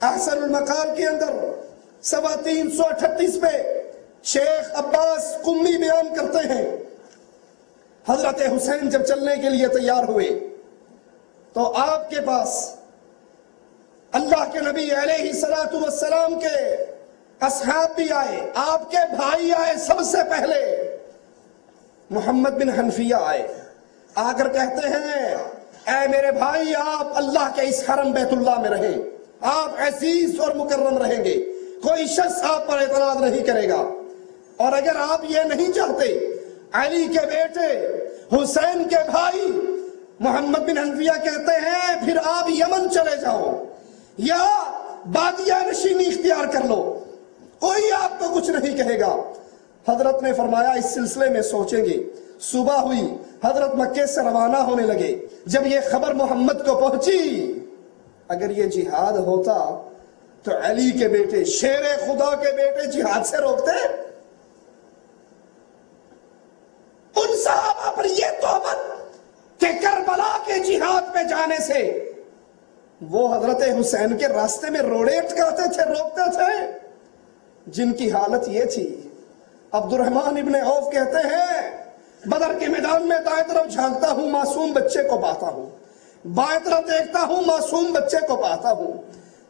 احسن المقال کے اندر 338 پہ شیخ عباس قمی بیان کرتے ہیں حضرت حسین جب چلنے کے لیے تیار ہوئے تو آپ کے پاس اللہ کے نبی علیہ السلام کے اصحاب بھی آئے، آپ کے بھائی آئے. سب سے پہلے محمد بن حنفیہ آئے، آ کر کہتے ہیں اے میرے بھائی آپ اللہ کے اس حرم بیت اللہ میں رہیں، آپ عزیز اور مکرم رہیں گے، کوئی شخص آپ پر اعتراض نہیں کرے گا. اور اگر آپ یہ نہیں چاہتے، علی کے بیٹے حسین کے بھائی محمد بن حنفیہ کہتے ہیں پھر آپ یمن چلے جاؤ یا بادیہ نشینی اختیار کر لو، کوئی آپ کو کچھ نہیں کہے گا. حضرت نے فرمایا اس سلسلے میں سوچیں گے. صبح ہوئی، حضرت مکے سے روانہ ہونے لگے. جب یہ خبر محمد کو پہنچی، اگر یہ جہاد ہوتا تو علی کے بیٹے، شیر خدا کے بیٹے جہاد سے روکتے؟ ان صحابہ پر یہ تہمت کہ کربلا کے جہاد پہ جانے سے وہ حضرت حسین کے راستے میں روڑے اٹکاتے تھے، روکتے تھے، جن کی حالت یہ تھی. عبد الرحمن ابن عوف کہتے ہیں بدر کے میدان میں دائیں طرف جھانکتا ہوں معصوم بچے کو پاتا ہوں، بائیں طرف دیکھتا ہوں معصوم بچے کو پاتا ہوں.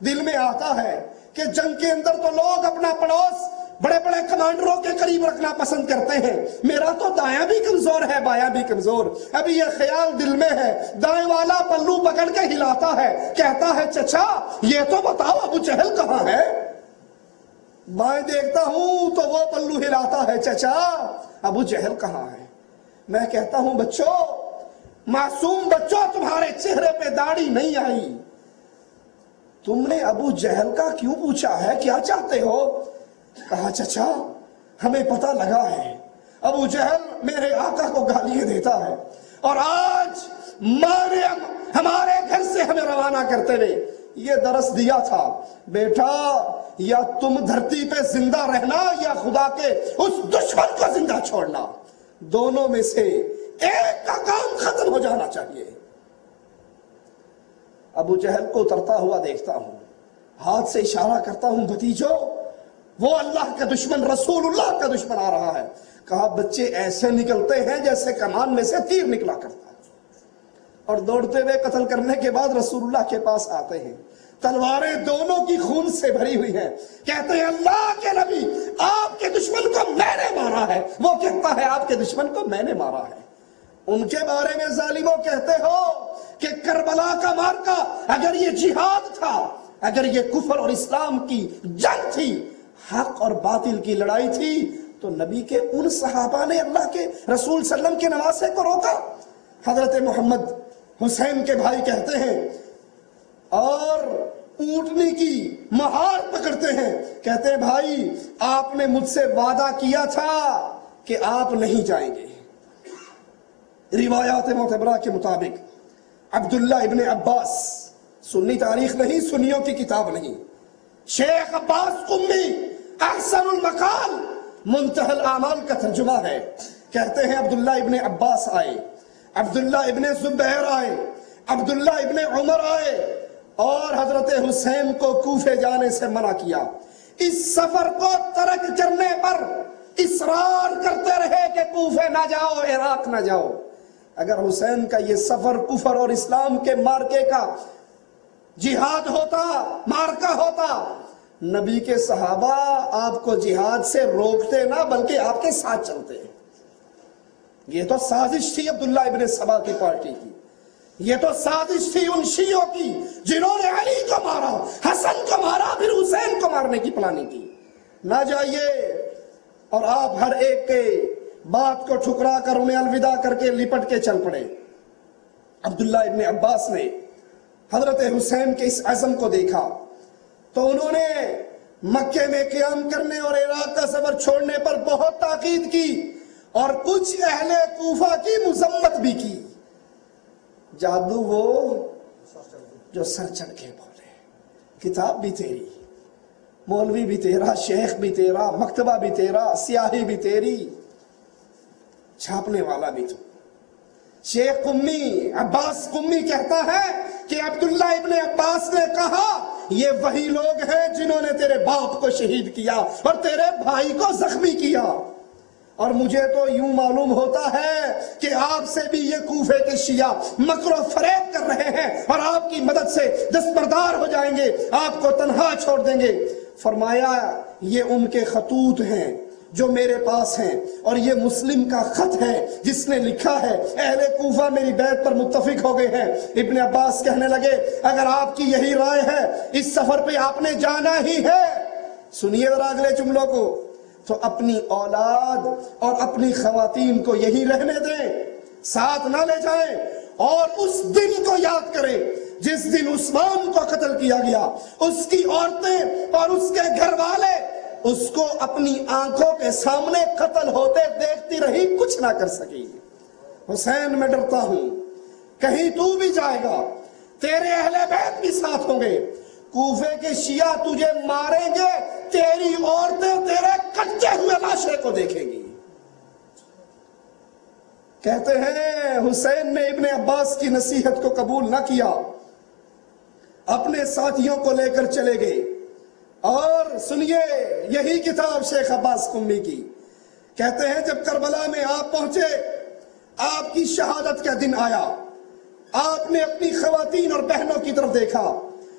دل میں آتا ہے کہ جنگ کے اندر تو لوگ اپنا پڑوس بڑے بڑے کمانڈروں کے قریب رکھنا پسند کرتے ہیں، میرا تو دایاں بھی کمزور ہے بایاں بھی کمزور. ابھی یہ خیال دل میں ہے، دائیں والا پلو پکڑ کے ہلاتا ہے، کہتا ہے چچا یہ تو بتاؤ ابو جہل کہاں ہے؟ بائیں دیکھتا ہوں تو وہ پلو ہلاتا ہے، چچا ابو جہل کہاں ہے؟ میں کہتا ہوں بچوں، معصوم بچوں، تمہارے چہرے پہ داڑھی نہیں آئی، تم نے ابو جہل کا کیوں پوچھا ہے؟ کیا چاہتے ہو؟ کہا چچا ہمیں پتہ لگا ہے ابو جہل میرے آقا کو گالیاں دیتا ہے، اور آج ماں نے ہمارے گھر سے ہمیں روانہ کرتے ہوئے یہ درس دیا تھا، بیٹا یا تم دھرتی پہ زندہ رہنا یا خدا کے اس دشمن کو زندہ چھوڑنا، دونوں میں سے ایک کا کام ختم ہو جانا چاہیے. ابو جہل کو اترتا ہوا دیکھتا ہوں، ہاتھ سے اشارہ کرتا ہوں بھتیجو وہ اللہ کا دشمن، رسول اللہ کا دشمن آ رہا ہے. کہا بچے ایسے نکلتے ہیں جیسے کمان میں سے تیر نکلا کرتا ہے، اور دوڑتے ہوئے قتل کرنے کے بعد رسول اللہ کے پاس آتے ہیں، تلواریں دونوں کی خون سے بھری ہوئی ہیں. کہتے ہیں اللہ کے نبی آپ کے دشمن کو میں نے مارا ہے. وہ کہتا ہے آپ کے دشمن کو میں نے مارا ہے. ان کے بارے میں ظالموں کہتے ہو کہ کربلا کا مارکا اگر یہ جہاد تھا، اگر یہ کفر اور اسلام کی جنگ تھی، حق اور باطل کی لڑائی تھی، تو نبی کے ان صحابہ نے اللہ کے رسول صلی اللہ علیہ وسلم کے نواسے کو روکا. حضرت محمد حسین کے بھائی کہتے ہیں اور اونٹنی کی مہار پکڑتے ہیں، کہتے ہیں بھائی آپ نے مجھ سے وعدہ کیا تھا کہ آپ نہیں جائیں گے. روایات معتبرہ کے مطابق عبداللہ ابن عباس، سنی تاریخ نہیں، سنیوں کی کتاب نہیں، شیخ عباس قمی احسن المقال منتہی الاعمال کا ترجمہ ہے. کہتے ہیں عبداللہ ابن عباس آئے، عبداللہ ابن زبیر آئے، عبداللہ ابن عمر آئے، اور حضرت حسین کو کوفے جانے سے منع کیا. اس سفر کو ترک کرنے پر اصرار کرتے رہے کہ کوفے نہ جاؤ، عراق نہ جاؤ. اگر حسین کا یہ سفر کفر اور اسلام کے مارکے کا جہاد ہوتا، مارکا ہوتا، نبی کے صحابہ آپ کو جہاد سے روکتے نہ بلکہ آپ کے ساتھ چلتے. یہ تو سازش تھی عبداللہ ابن سبا کی پارٹی کی، یہ تو سازش تھی ان شیعوں کی جنہوں نے علی کو مارا، حسن کو مارا، پھر حسین کو مارنے کی پلاننگ کی۔ نہ جائیے اور آپ ہر ایک کے بات کو ٹھکرا کر انہیں الوداع کر کے لپٹ کے چل پڑے۔ عبداللہ ابن عباس نے حضرت حسین کے اس عزم کو دیکھا تو انہوں نے مکے میں قیام کرنے اور عراق کا سفر چھوڑنے پر بہت تاکید کی اور کچھ اہل کوفہ کی مذمت بھی کی۔ جادو وہ جو سر چڑھ کے بولے، کتاب بھی تیری، مولوی بھی تیرا، شیخ بھی تیرا، مکتبہ بھی تیرا، سیاہی بھی تیری، چھاپنے والا بھی تو۔ شیخ قمی، عباس قمی کہتا ہے کہ عبداللہ ابن عباس نے کہا یہ وہی لوگ ہیں جنہوں نے تیرے باپ کو شہید کیا اور تیرے بھائی کو زخمی کیا، اور مجھے تو یوں معلوم ہوتا ہے کہ آپ سے بھی یہ کوفے کے شیعہ مکر و فریب کر رہے ہیں اور آپ کی مدد سے دستبردار ہو جائیں گے، آپ کو تنہا چھوڑ دیں گے۔ فرمایا یہ ان کے خطوط ہیں جو میرے پاس ہیں، اور یہ مسلم کا خط ہے جس نے لکھا ہے اہل کوفہ میری بیعت پر متفق ہو گئے ہیں۔ ابن عباس کہنے لگے اگر آپ کی یہی رائے ہے اس سفر پہ آپ نے جانا ہی ہے، سنیے ذرا اگلے جملوں کو، تو اپنی اولاد اور اپنی خواتین کو یہی رہنے دیں، ساتھ نہ لے جائیں، اور اس دن کو یاد کریں جس دن عثمان کو قتل کیا گیا، اس کی عورتیں اور اس کے گھر والے اس کو اپنی آنکھوں کے سامنے قتل ہوتے دیکھتی رہی، کچھ نہ کر سکی۔ حسین میں ڈرتا ہوں کہیں تو بھی جائے گا، تیرے اہل بیت بھی ساتھ ہوں گے، کوفے کے شیعہ تجھے ماریں گے، تیری عورتیں تیرے کٹے ہوئے لاشے کو دیکھیں گی۔ کہتے ہیں حسین نے ابن عباس کی نصیحت کو قبول نہ کیا، اپنے ساتھیوں کو لے کر چلے گئے، اور سنیے یہی کتاب شیخ عباس قمی کی، کہتے ہیں جب کربلا میں آپ پہنچے، آپ کی شہادت کا دن آیا، آپ نے اپنی خواتین اور بہنوں کی طرف دیکھا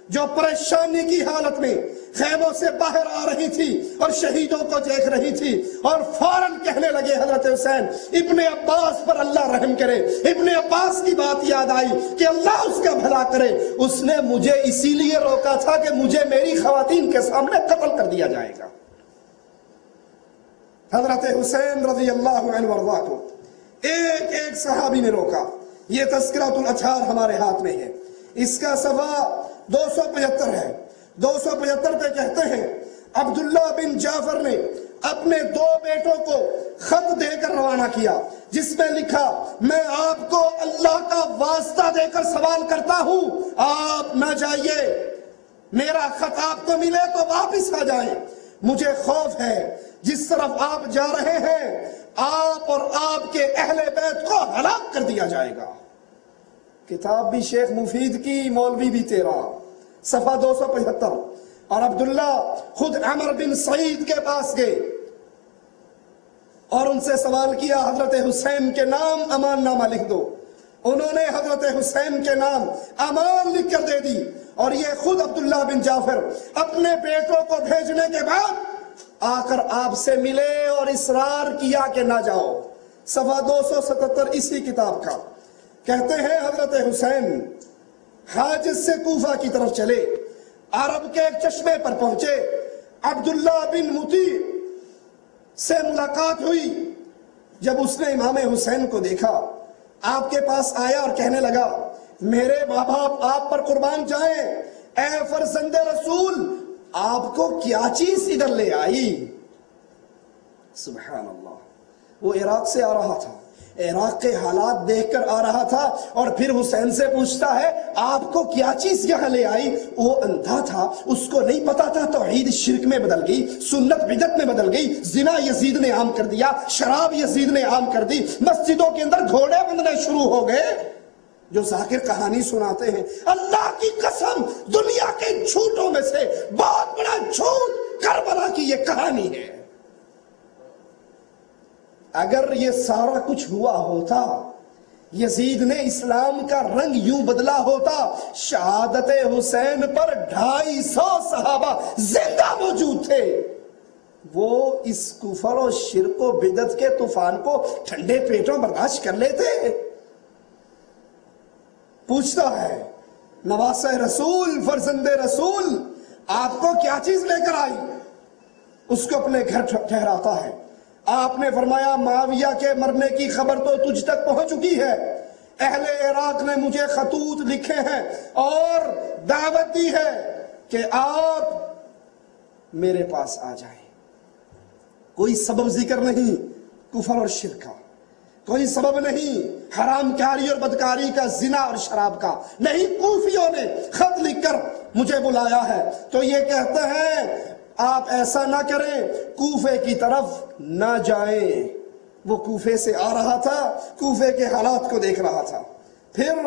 جو پریشانی کی حالت میں خیموں سے باہر آ رہی تھی اور شہیدوں کو دیکھ رہی تھی، اور فوراً کہنے لگے حضرت حسین ابن عباس پر اللہ رحم کرے۔ ابن عباس کی بات یاد آئی کہ اللہ اس کا بھلا کرے، اس نے مجھے اسی لیے روکا تھا کہ مجھے میری خواتین کے سامنے قتل کر دیا جائے گا۔ حضرت حسین رضی اللہ عنہ وارضاہ کو ایک ایک صحابی نے روکا۔ یہ تذکرۃ الاطہار ہمارے ہاتھ میں ہے، اس کا صفحہ 275 ہے۔ 275 پہ کہتے ہیں عبداللہ بن جعفر نے اپنے 2 بیٹوں کو خط دے کر روانہ کیا جس میں لکھا میں آپ کو اللہ کا واسطہ دے کر سوال کرتا ہوں آپ نہ جائیے، میرا خط آپ کو ملے تو واپس آ جائیں، مجھے خوف ہے جس طرف آپ جا رہے ہیں آپ اور آپ کے اہل بیت کو ہلاک کر دیا جائے گا۔ کتاب بھی شیخ مفید کی، مولوی بھی تیرا، صفحہ 275۔ اور عبداللہ خود عمر بن سعید کے پاس گئے اور ان سے سوال کیا حضرت حسین کے نام امان نامہ لکھ دو۔ انہوں نے حضرت حسین کے نام امان لکھ کر دے دی، اور یہ خود عبداللہ بن جعفر اپنے بیٹوں کو بھیجنے کے بعد آ کر آپ سے ملے اور اصرار کیا کہ نہ جاؤ۔ صفحہ 277 اسی کتاب کا۔ کہتے ہیں حضرت حسین حاجز سے کوفہ کی طرف چلے، عرب کے ایک چشمے پر پہنچے، عبداللہ بن مطیع سے ملاقات ہوئی۔ جب اس نے امام حسین کو دیکھا آپ کے پاس آیا اور کہنے لگا میرے ماں باپ آپ پر قربان جائیں، اے فرزند رسول آپ کو کیا چیز ادھر لے آئی؟ سبحان اللہ، وہ عراق سے آ رہا تھا، عراق کے حالات دیکھ کر آ رہا تھا، اور پھر حسین سے پوچھتا ہے آپ کو کیا چیز یہاں لے آئی؟ وہ اندھا تھا، اس کو نہیں پتا تھا توحید شرک میں بدل گئی، سنت بدعت میں بدل گئی، زنا یزید نے عام کر دیا، شراب یزید نے عام کر دی، مسجدوں کے اندر گھوڑے بندھنے شروع ہو گئے۔ جو ذاکر کہانی سناتے ہیں، اللہ کی قسم دنیا کے جھوٹوں میں سے بہت بڑا جھوٹ کربلا کی یہ کہانی ہے۔ اگر یہ سارا کچھ ہوا ہوتا، یزید نے اسلام کا رنگ یوں بدلا ہوتا، شہادت حسین پر 250 صحابہ زندہ موجود تھے، وہ اس کفر و شرک و بدعت کے طوفان کو ٹھنڈے پیٹوں برداشت کر لیتے؟ پوچھتا ہے نواسہ رسول، فرزند رسول، آپ کو کیا چیز لے کر آئی؟ اس کو اپنے گھر ٹھہراتا ہے۔ آپ نے فرمایا معاویہ کے مرنے کی خبر تو تجھ تک پہنچ چکی ہے، اہل عراق نے مجھے خطوط لکھے ہیں اور دعوت دی ہے کہ آپ میرے پاس آ جائیں۔ کوئی سبب ذکر نہیں کفر اور شرک کا، کوئی سبب نہیں حرام کاری اور بدکاری کا، زنا اور شراب کا نہیں۔ کوفیوں نے خط لکھ کر مجھے بلایا ہے تو یہ کہتے ہیں آپ ایسا نہ کریں، کوفے کی طرف نہ جائیں۔ وہ کوفے سے آ رہا تھا، کوفے کے حالات کو دیکھ رہا تھا۔ پھر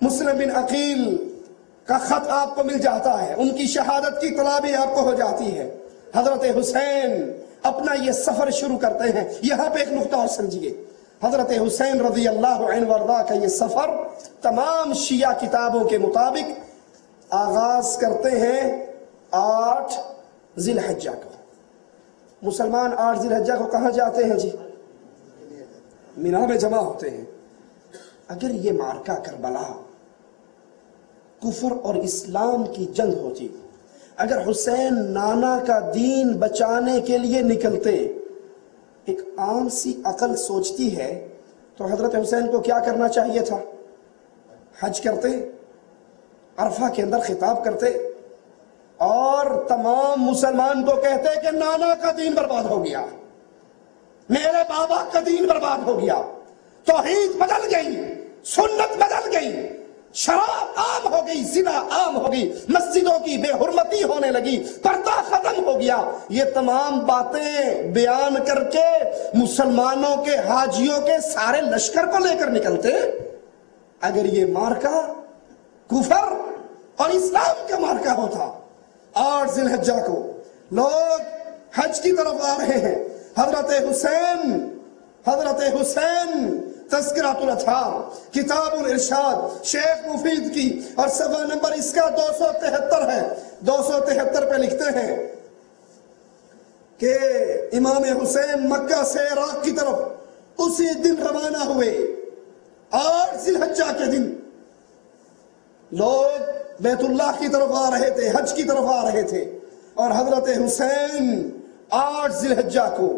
مسلم بن عقیل کا خط آپ کو مل جاتا ہے، ان کی شہادت کی اطلاع بھی آپ کو ہو جاتی ہے۔ حضرت حسین اپنا یہ سفر شروع کرتے ہیں۔ یہاں پہ ایک نقطہ اور سمجھیے، حضرت حسین رضی اللہ عنہ وارضاہ کا یہ سفر تمام شیعہ کتابوں کے مطابق آغاز کرتے ہیں 8 ذی الحجہ کو۔ مسلمان 8 ذی الحجہ کو کہاں جاتے ہیں جی؟ مینا میں جمع ہوتے ہیں۔ اگر یہ مارکہ کربلا کفر اور اسلام کی جنگ ہوتی، اگر حسین نانا کا دین بچانے کے لیے نکلتے، ایک عام سی عقل سوچتی ہے تو حضرت حسین کو کیا کرنا چاہیے تھا؟ حج کرتے، عرفہ کے اندر خطاب کرتے اور تمام مسلمان کو کہتے کہ نانا کا دین برباد ہو گیا، میرے بابا کا دین برباد ہو گیا، توحید بدل گئی، سنت بدل گئی، شراب عام ہو گئی، زنا عام ہو گئی، مسجدوں کی بے حرمتی ہونے لگی، پردہ ختم ہو گیا۔ یہ تمام باتیں بیان کر کے مسلمانوں کے حاجیوں کے سارے لشکر کو لے کر نکلتے۔ اگر یہ مارکہ کفر اور اسلام کا مارکہ ہوتا، 8 ذی الحجہ کو لوگ حج کی طرف آ رہے ہیں، حضرت حسین تذکرۃ الاطہار کتاب الارشاد شیخ مفید کی، اور صفحہ نمبر اس کا 273 ہے۔ 273 پہ لکھتے ہیں کہ امام حسین مکہ سے عراق کی طرف اسی دن روانہ ہوئے، 8 ذی الحجہ کے دن۔ لوگ بیت اللہ کی طرف آ رہے تھے، حج کی طرف آ رہے تھے، اور حضرت حسین 8 ذی الحجہ کو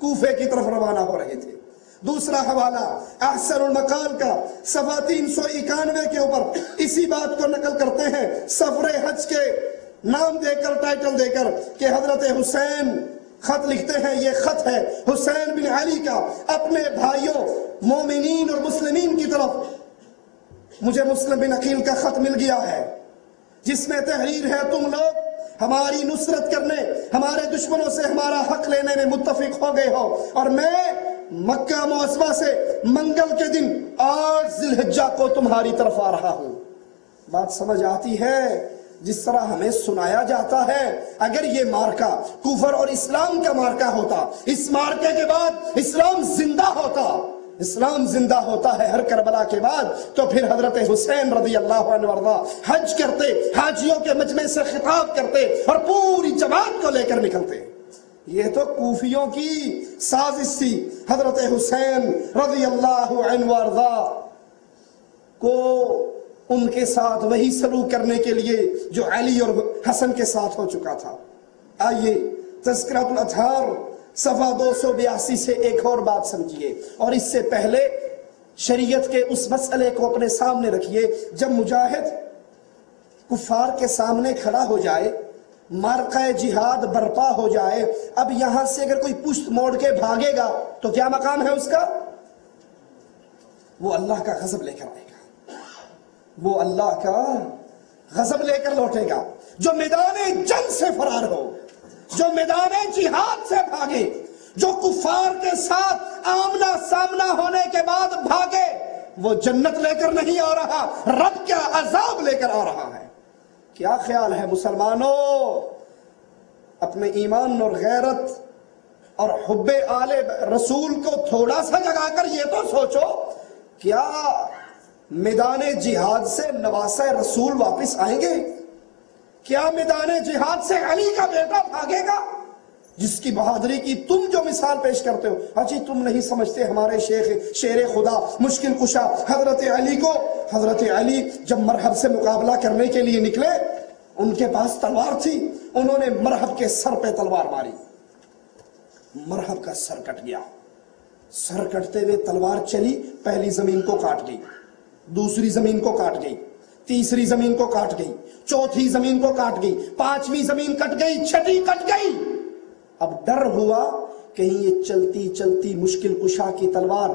کوفے کی طرف روانہ ہو رہے تھے۔ دوسرا حوالہ احسن المقال کا صفحہ 391 کے اوپر اسی بات کو نقل کرتے ہیں، سفر حج کے نام دے کر، ٹائٹل دے کر، کہ حضرت حسین خط لکھتے ہیں۔ یہ خط ہے حسین بن علی کا اپنے بھائیوں مومنین اور مسلمین کی طرف۔ مجھے مسلم بن عقیل کا خط مل گیا ہے جس میں تحریر ہے، تم لوگ ہماری نصرت کرنے، ہمارے دشمنوں سے ہمارا حق لینے میں متفق ہو گئے ہو، اور میں مکہ معظمہ سے منگل کے دن 8 ذی الحجہ کو تمہاری طرف آ رہا ہوں۔ بات سمجھ آتی ہے؟ جس طرح ہمیں سنایا جاتا ہے، اگر یہ مارکہ کفر اور اسلام کا مارکہ ہوتا، اس مارکے کے بعد اسلام زندہ ہوتا، اسلام زندہ ہوتا ہے ہر کربلا کے بعد، تو پھر حضرت حسین رضی اللہ عنہ وارضاہ حج کرتے، حاجیوں کے مجمع سے خطاب کرتے اور پوری جماعت کو لے کر نکلتے۔ یہ تو کوفیوں کی سازش تھی۔ حضرت حسین رضی اللہ عنہ وارضاہ کو ان کے ساتھ وہی سلوک کرنے کے لیے جو علی اور حسن کے ساتھ ہو چکا تھا۔ آئیے تذکرۃ الاطہار صفحہ 282 سے ایک اور بات سمجھیے، اور اس سے پہلے شریعت کے اس مسئلے کو اپنے سامنے رکھیے۔ جب مجاہد کفار کے سامنے کھڑا ہو جائے، مارکہ جہاد برپا ہو جائے، اب یہاں سے اگر کوئی پشت موڑ کے بھاگے گا تو کیا مقام ہے اس کا؟ وہ اللہ کا غضب لے کر آئے گا، وہ اللہ کا غضب لے کر لوٹے گا۔ جو میدان جنگ سے فرار ہو، جو میدان جہاد سے بھاگے، جو کفار کے ساتھ آمنا سامنا ہونے کے بعد بھاگے، وہ جنت لے کر نہیں آ رہا، رب کا عذاب لے کر آ رہا ہے۔ کیا خیال ہے مسلمانوں؟ اپنے ایمان اور غیرت اور حب آل رسول کو تھوڑا سا جگا کر یہ تو سوچو، کیا میدان جہاد سے نواسہ رسول واپس آئیں گے؟ کیا میدان جہاد سے علی کا بیٹا بھاگے گا؟ جس کی بہادری کی تم جو مثال پیش کرتے ہو، اجی تم نہیں سمجھتے ہمارے شیخ شیر خدا مشکل کشا حضرت علی کو، حضرت علی جب مرحب سے مقابلہ کرنے کے لیے نکلے ان کے پاس تلوار تھی، انہوں نے مرحب کے سر پہ تلوار ماری، مرحب کا سر کٹ گیا، سر کٹتے ہوئے تلوار چلی، پہلی زمین کو کاٹ گئی، دوسری زمین کو کاٹ گئی، تیسری زمین کو کاٹ گئی، چوتھی زمین کو کاٹ گئی، پانچویں زمین کٹ گئی، چھٹی کٹ گئی۔ اب ڈر ہوا کہیں یہ چلتی چلتی مشکل کشا کی تلوار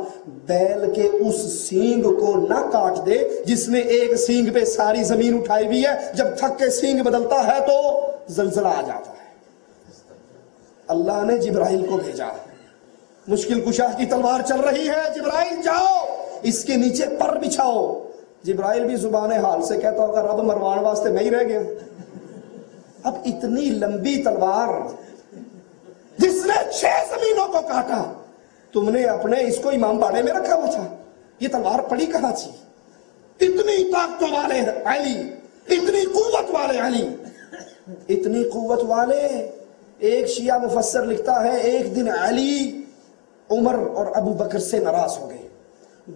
بیل کے اس سینگ کو نہ کاٹ دے جس نے ایک سینگ پہ ساری زمین اٹھائی ہوئی ہے، جب تھک کے سینگ بدلتا ہے تو زلزلہ آ جاتا ہے۔ اللہ نے جبرائیل کو بھیجا، مشکل کشا کی تلوار چل رہی ہے، جبرائیل جاؤ اس کے نیچے پر بچھاؤ۔ جبرائیل بھی زبان حال سے کہتا ہوگا رب مروان واسطے نہیں رہ گیا۔ اب اتنی لمبی تلوار جس نے 6 زمینوں کو کاٹا، تم نے اپنے اس کو امام باڑے میں رکھا ہوا تھا، یہ تلوار پڑی کہاں تھی؟ اتنی طاقت والے علی، اتنی قوت والے علی، اتنی قوت والے۔ ایک شیعہ مفسر لکھتا ہے ایک دن علی عمر اور ابو بکر سے ناراض ہو گئے،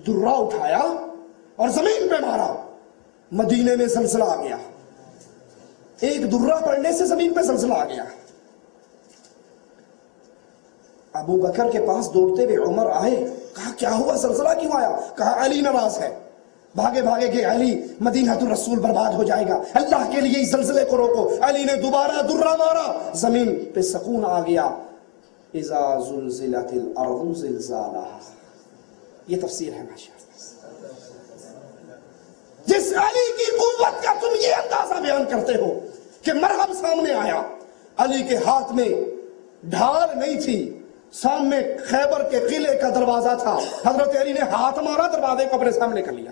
درہ اٹھایا اور زمین پہ مارا، مدینے میں زلزلہ آ گیا، ایک درہ پڑنے سے زمین پہ زلزلہ آ گیا۔ ابو بکر کے پاس دوڑتے ہوئے عمر آئے، کہا کیا ہوا، زلزلہ کیوں آیا؟ کہا علی ناراض ہے۔ بھاگے بھاگے گئے، علی مدینہ الرسول برباد ہو جائے گا، اللہ کے لیے اس زلزلے کو روکو۔ علی نے دوبارہ درہ مارا، زمین پہ سکون آ گیا۔ اذا زلزلت الارض زلزالها، یہ تفسیر ہے ماشاءاللہ۔ جس علی کی قوت کا تم یہ اندازہ بیان کرتے ہو کہ مرحب سامنے آیا، علی کے ہاتھ میں ڈھال نہیں تھی، سامنے خیبر کے قلعے کا دروازہ تھا، حضرت علی نے ہاتھ مارا، دروازے کو اپنے سامنے کر لیا۔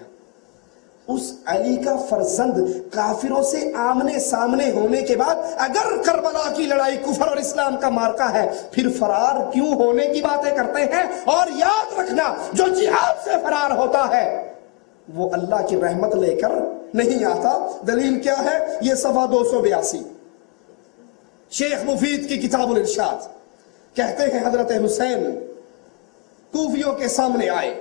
اس علی کا فرزند کافروں سے آمنے سامنے ہونے کے بعد اگر کربلا کی لڑائی کفر اور اسلام کا مارکا ہے، پھر فرار کیوں ہونے کی باتیں کرتے ہیں؟ اور یاد رکھنا جو جہاد سے فرار ہوتا ہے وہ اللہ کی رحمت لے کر نہیں آتا۔ دلیل کیا ہے؟ یہ صفحہ 282 شیخ مفید کی کتاب الارشاد، کہتے ہیں حضرت حسین کوفیوں کے سامنے آئے،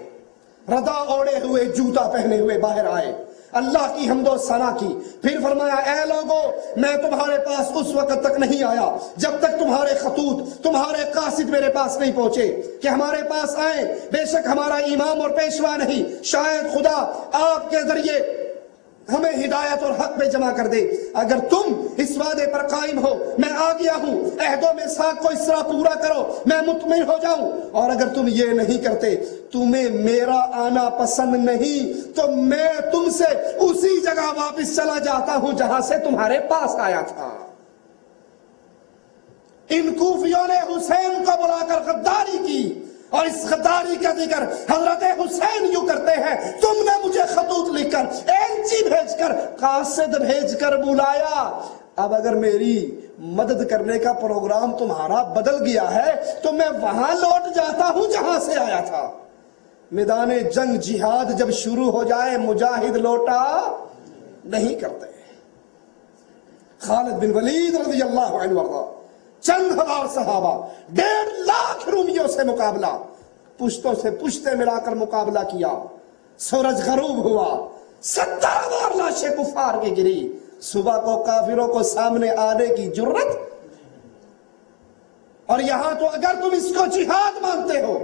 ردا اوڑے ہوئے جوتا پہنے ہوئے باہر آئے، اللہ کی حمد و ثنا کی، پھر فرمایا اے لوگو میں تمہارے پاس اس وقت تک نہیں آیا جب تک تمہارے خطوط، تمہارے قاصد میرے پاس نہیں پہنچے کہ ہمارے پاس آئیں، بے شک ہمارا امام اور پیشوا نہیں، شاید خدا آپ کے ذریعے ہمیں ہدایت اور حق پہ جمع کر دے۔ اگر تم اس وعدے پر قائم ہو میں آ گیا ہوں، عہد و میثاق کو اس طرح پورا کرو میں مطمئن ہو جاؤں، اور اگر تم یہ نہیں کرتے، تمہیں میرا آنا پسند نہیں تو میں تم سے اسی جگہ واپس چلا جاتا ہوں جہاں سے تمہارے پاس آیا تھا۔ ان کوفیوں نے حسین کو بلا کر غداری کی، اور اس غداری کا ذکر حضرت حسین یوں کرتے ہیں تم نے مجھے خطوط لکھ کر، ایلچی بھیج کر، قاصد بھیج کر بلایا، اب اگر میری مدد کرنے کا پروگرام تمہارا بدل گیا ہے تو میں وہاں لوٹ جاتا ہوں جہاں سے آیا تھا۔ میدان جنگ جہاد جب شروع ہو جائے مجاہد لوٹا نہیں کرتے۔ خالد بن ولید رضی اللہ عنہ وارضہ، چند ہزار صحابہ، 1.5 لاکھ رومیوں سے مقابلہ، پشتوں سے پشتے ملا کر مقابلہ کیا، سورج غروب ہوا، 70,000 لاشیں کفار کی گری، صبح کو کافروں کو سامنے آنے کی جرت۔ اور یہاں تو اگر تم اس کو جہاد مانتے ہو،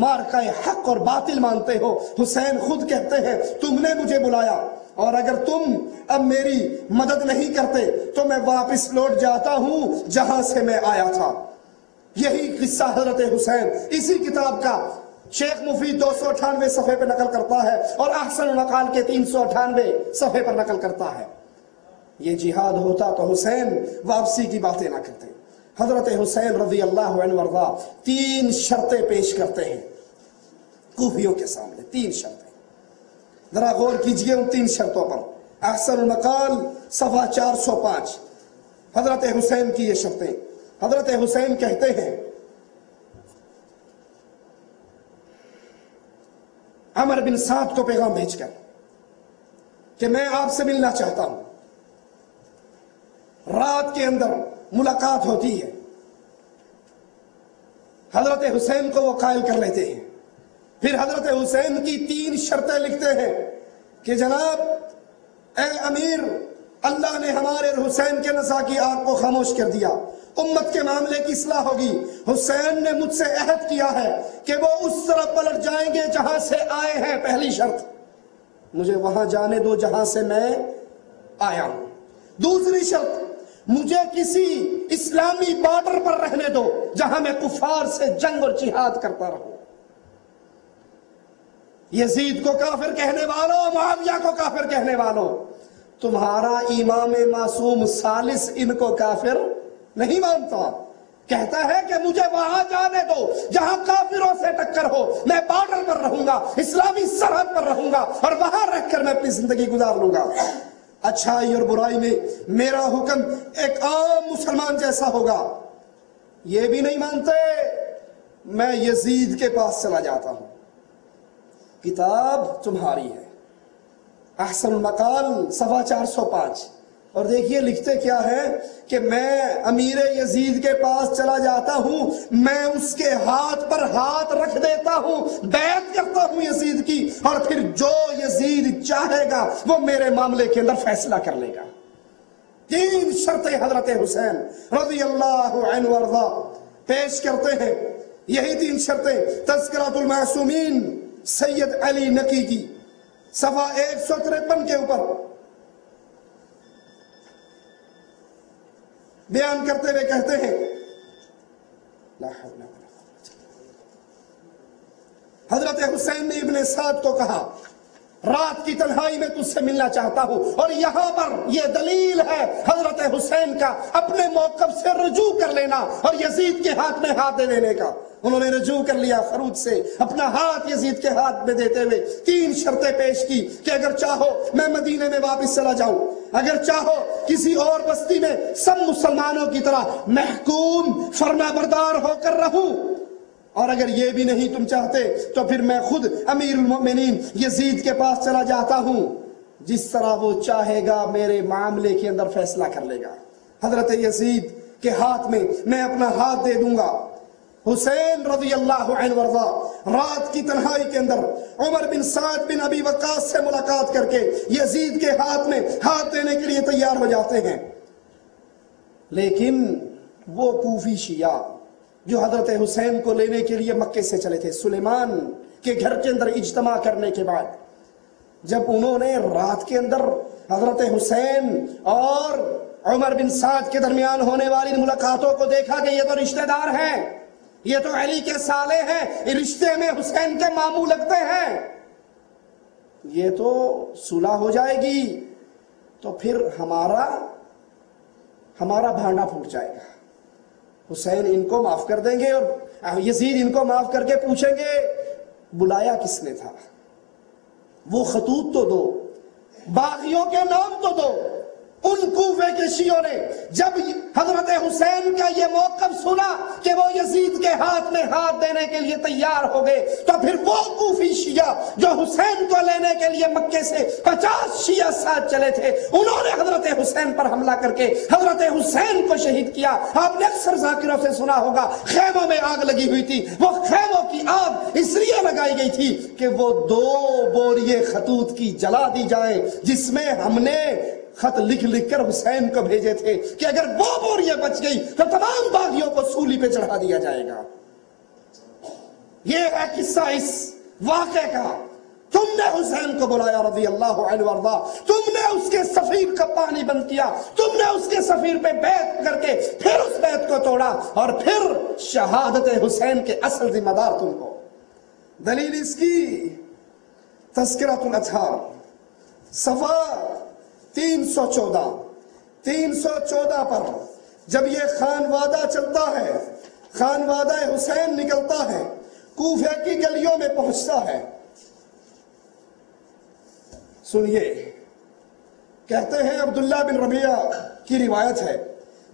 مارکہ حق اور باطل مانتے ہو، حسین خود کہتے ہیں تم نے مجھے بلایا اور اگر تم اب میری مدد نہیں کرتے تو میں واپس لوٹ جاتا ہوں جہاں سے میں آیا تھا۔ یہی قصہ حضرت حسین اسی کتاب کا شیخ مفید 298 صفحے پر نقل کرتا ہے اور احسن النقال کے 398 صفحے پر نقل کرتا ہے۔ یہ جہاد ہوتا تو حسین واپسی کی باتیں نہ کرتے۔ حضرت حسین رضی اللہ عنہ وارضہ 3 شرطیں پیش کرتے ہیں کوفیوں کے سامنے، 3 شرطیں، ذرا غور کیجئے ان 3 شرطوں پر۔ احسن المقال صفحہ 405 حضرت حسین کی یہ شرطیں۔ حضرت حسین کہتے ہیں عمر بن سعد کو پیغام بھیج کر کہ میں آپ سے ملنا چاہتا ہوں، رات کے اندر ملاقات ہوتی ہے، حضرت حسین کو وہ قائل کر لیتے ہیں. پھر حضرت حسین کی 3 شرطیں لکھتے ہیں کہ جناب اے امیر، اللہ نے ہمارے حسین کے نزا کی آگ کو خاموش کر دیا، امت کے معاملے کی اصلاح ہوگی. حسین نے مجھ سے عہد کیا ہے کہ وہ اس طرف پلٹ جائیں گے جہاں سے آئے ہیں. پہلی شرط، مجھے وہاں جانے دو جہاں سے میں آیا ہوں. دوسری شرط، مجھے کسی اسلامی بارڈر پر رہنے دو جہاں میں کفار سے جنگ اور جہاد کرتا رہوں. یزید کو کافر کہنے والوں، معاویہ کو کافر کہنے والوں، تمہارا امام معصوم ثالث ان کو کافر نہیں مانتا. کہتا ہے کہ مجھے وہاں جانے دو جہاں کافروں سے ٹکر ہو، میں بارڈر پر رہوں گا، اسلامی سرحد پر رہوں گا اور وہاں رہ کر میں اپنی زندگی گزار لوں گا. اچھائی اور برائی میں میرا حکم ایک عام مسلمان جیسا ہوگا. یہ بھی نہیں مانتے، میں یزید کے پاس چلا جاتا ہوں. کتاب تمہاری ہے، احسن المقال صفحہ 405. اور دیکھیے لکھتے کیا ہے کہ میں امیر یزید کے پاس چلا جاتا ہوں، میں اس کے ہاتھ پر ہاتھ رکھ دیتا ہوں، بیعت کرتا ہوں یزید کی، اور پھر جو یزید چاہے گا وہ میرے معاملے کے اندر فیصلہ کر لے گا. 3 شرطیں حضرت حسین رضی اللہ عنہ وارضا پیش کرتے ہیں. یہی 3 شرطیں تذکرۃ المعصومین سید علی نقی کی صفحہ 153 کے اوپر بیان کرتے ہوئے کہتے ہیں، حضرت حسین نے ابن سعد کو کہا رات کی تنہائی میں تجھ سے ملنا چاہتا ہوں. اور یہاں پر یہ دلیل ہے حضرت حسین کا اپنے موقف سے رجوع کر لینا اور یزید کے ہاتھ میں ہاتھ دے دینے کا. انہوں نے رجوع کر لیا خروج سے، اپنا ہاتھ یزید کے ہاتھ میں دیتے ہوئے 3 شرطیں پیش کی کہ اگر چاہو میں مدینے میں واپس چلا جاؤں، اگر چاہو کسی اور بستی میں سب مسلمانوں کی طرح محکوم فرما بردار ہو کر رہوں، اور اگر یہ بھی نہیں تم چاہتے تو پھر میں خود امیر المؤمنین یزید کے پاس چلا جاتا ہوں، جس طرح وہ چاہے گا میرے معاملے کے اندر فیصلہ کر لے گا. حضرت یزید کے ہاتھ میں اپنا ہاتھ دے دوں گا. حسین رضی اللہ عنہ وارضا رات کی تنہائی کے اندر عمر بن سعد بن ابی وقاص سے ملاقات کر کے یزید کے ہاتھ میں ہاتھ دینے کے لیے تیار ہو جاتے ہیں. لیکن وہ کوفی شیعہ جو حضرت حسین کو لینے کے لیے مکے سے چلے تھے، سلیمان کے گھر کے اندر اجتماع کرنے کے بعد جب انہوں نے رات کے اندر حضرت حسین اور عمر بن سعد کے درمیان ہونے والی ملاقاتوں کو دیکھا کہ یہ تو رشتہ دار ہیں، یہ تو علی کے سالے ہیں، رشتے میں حسین کے ماموں لگتے ہیں، یہ تو صلح ہو جائے گی تو پھر ہمارا بھانڈا پھوٹ جائے گا. حسین ان کو معاف کر دیں گے اور یزید ان کو معاف کر کے پوچھیں گے بلایا کس نے تھا، وہ خطوط تو دو، باغیوں کے نام تو دو. ان کوفے کے شیعوں نے جب حضرت حسین کا یہ موقف سنا کہ وہ یزید کے ہاتھ میں ہاتھ دینے کے لیے تیار ہو گئے تو پھر وہ کوفی شیعہ جو حسین کو لینے کے لیے مکے سے 50 شیعہ ساتھ چلے تھے، انہوں نے حضرت حسین پر حملہ کر کے حضرت حسین کو شہید کیا. آپ نے اکثر ذاکروں سے سنا ہوگا خیموں میں آگ لگی ہوئی تھی، وہ خیموں کی آگ اس لیے لگائی گئی تھی کہ وہ 2 بوریے خطوط کی جلا دی جائیں جس میں ہم نے خط لکھ کر حسین کو بھیجے تھے کہ اگر وہ بوریاں بچ گئی تو تمام باغیوں کو سولی پہ چڑھا دیا جائے گا. یہ ہے قصہ اس واقعے کا. تم نے حسین کو بلایا رضی اللہ عنہ وارضا، تم نے اس کے سفیر کا پانی بند کیا، تم نے اس کے سفیر پہ بیعت کر کے پھر اس بیعت کو توڑا اور پھر شہادت حسین کے اصل ذمہ دار تم کو. دلیل اس کی تذکرۃ الاطہار صفحہ 314 پر جب یہ خانوادہ چلتا ہے، خانوادہ حسین نکلتا ہے، کوفہ کی گلیوں میں پہنچتا ہے. سنیے، کہتے ہیں عبداللہ بن ربیعہ کی روایت ہے،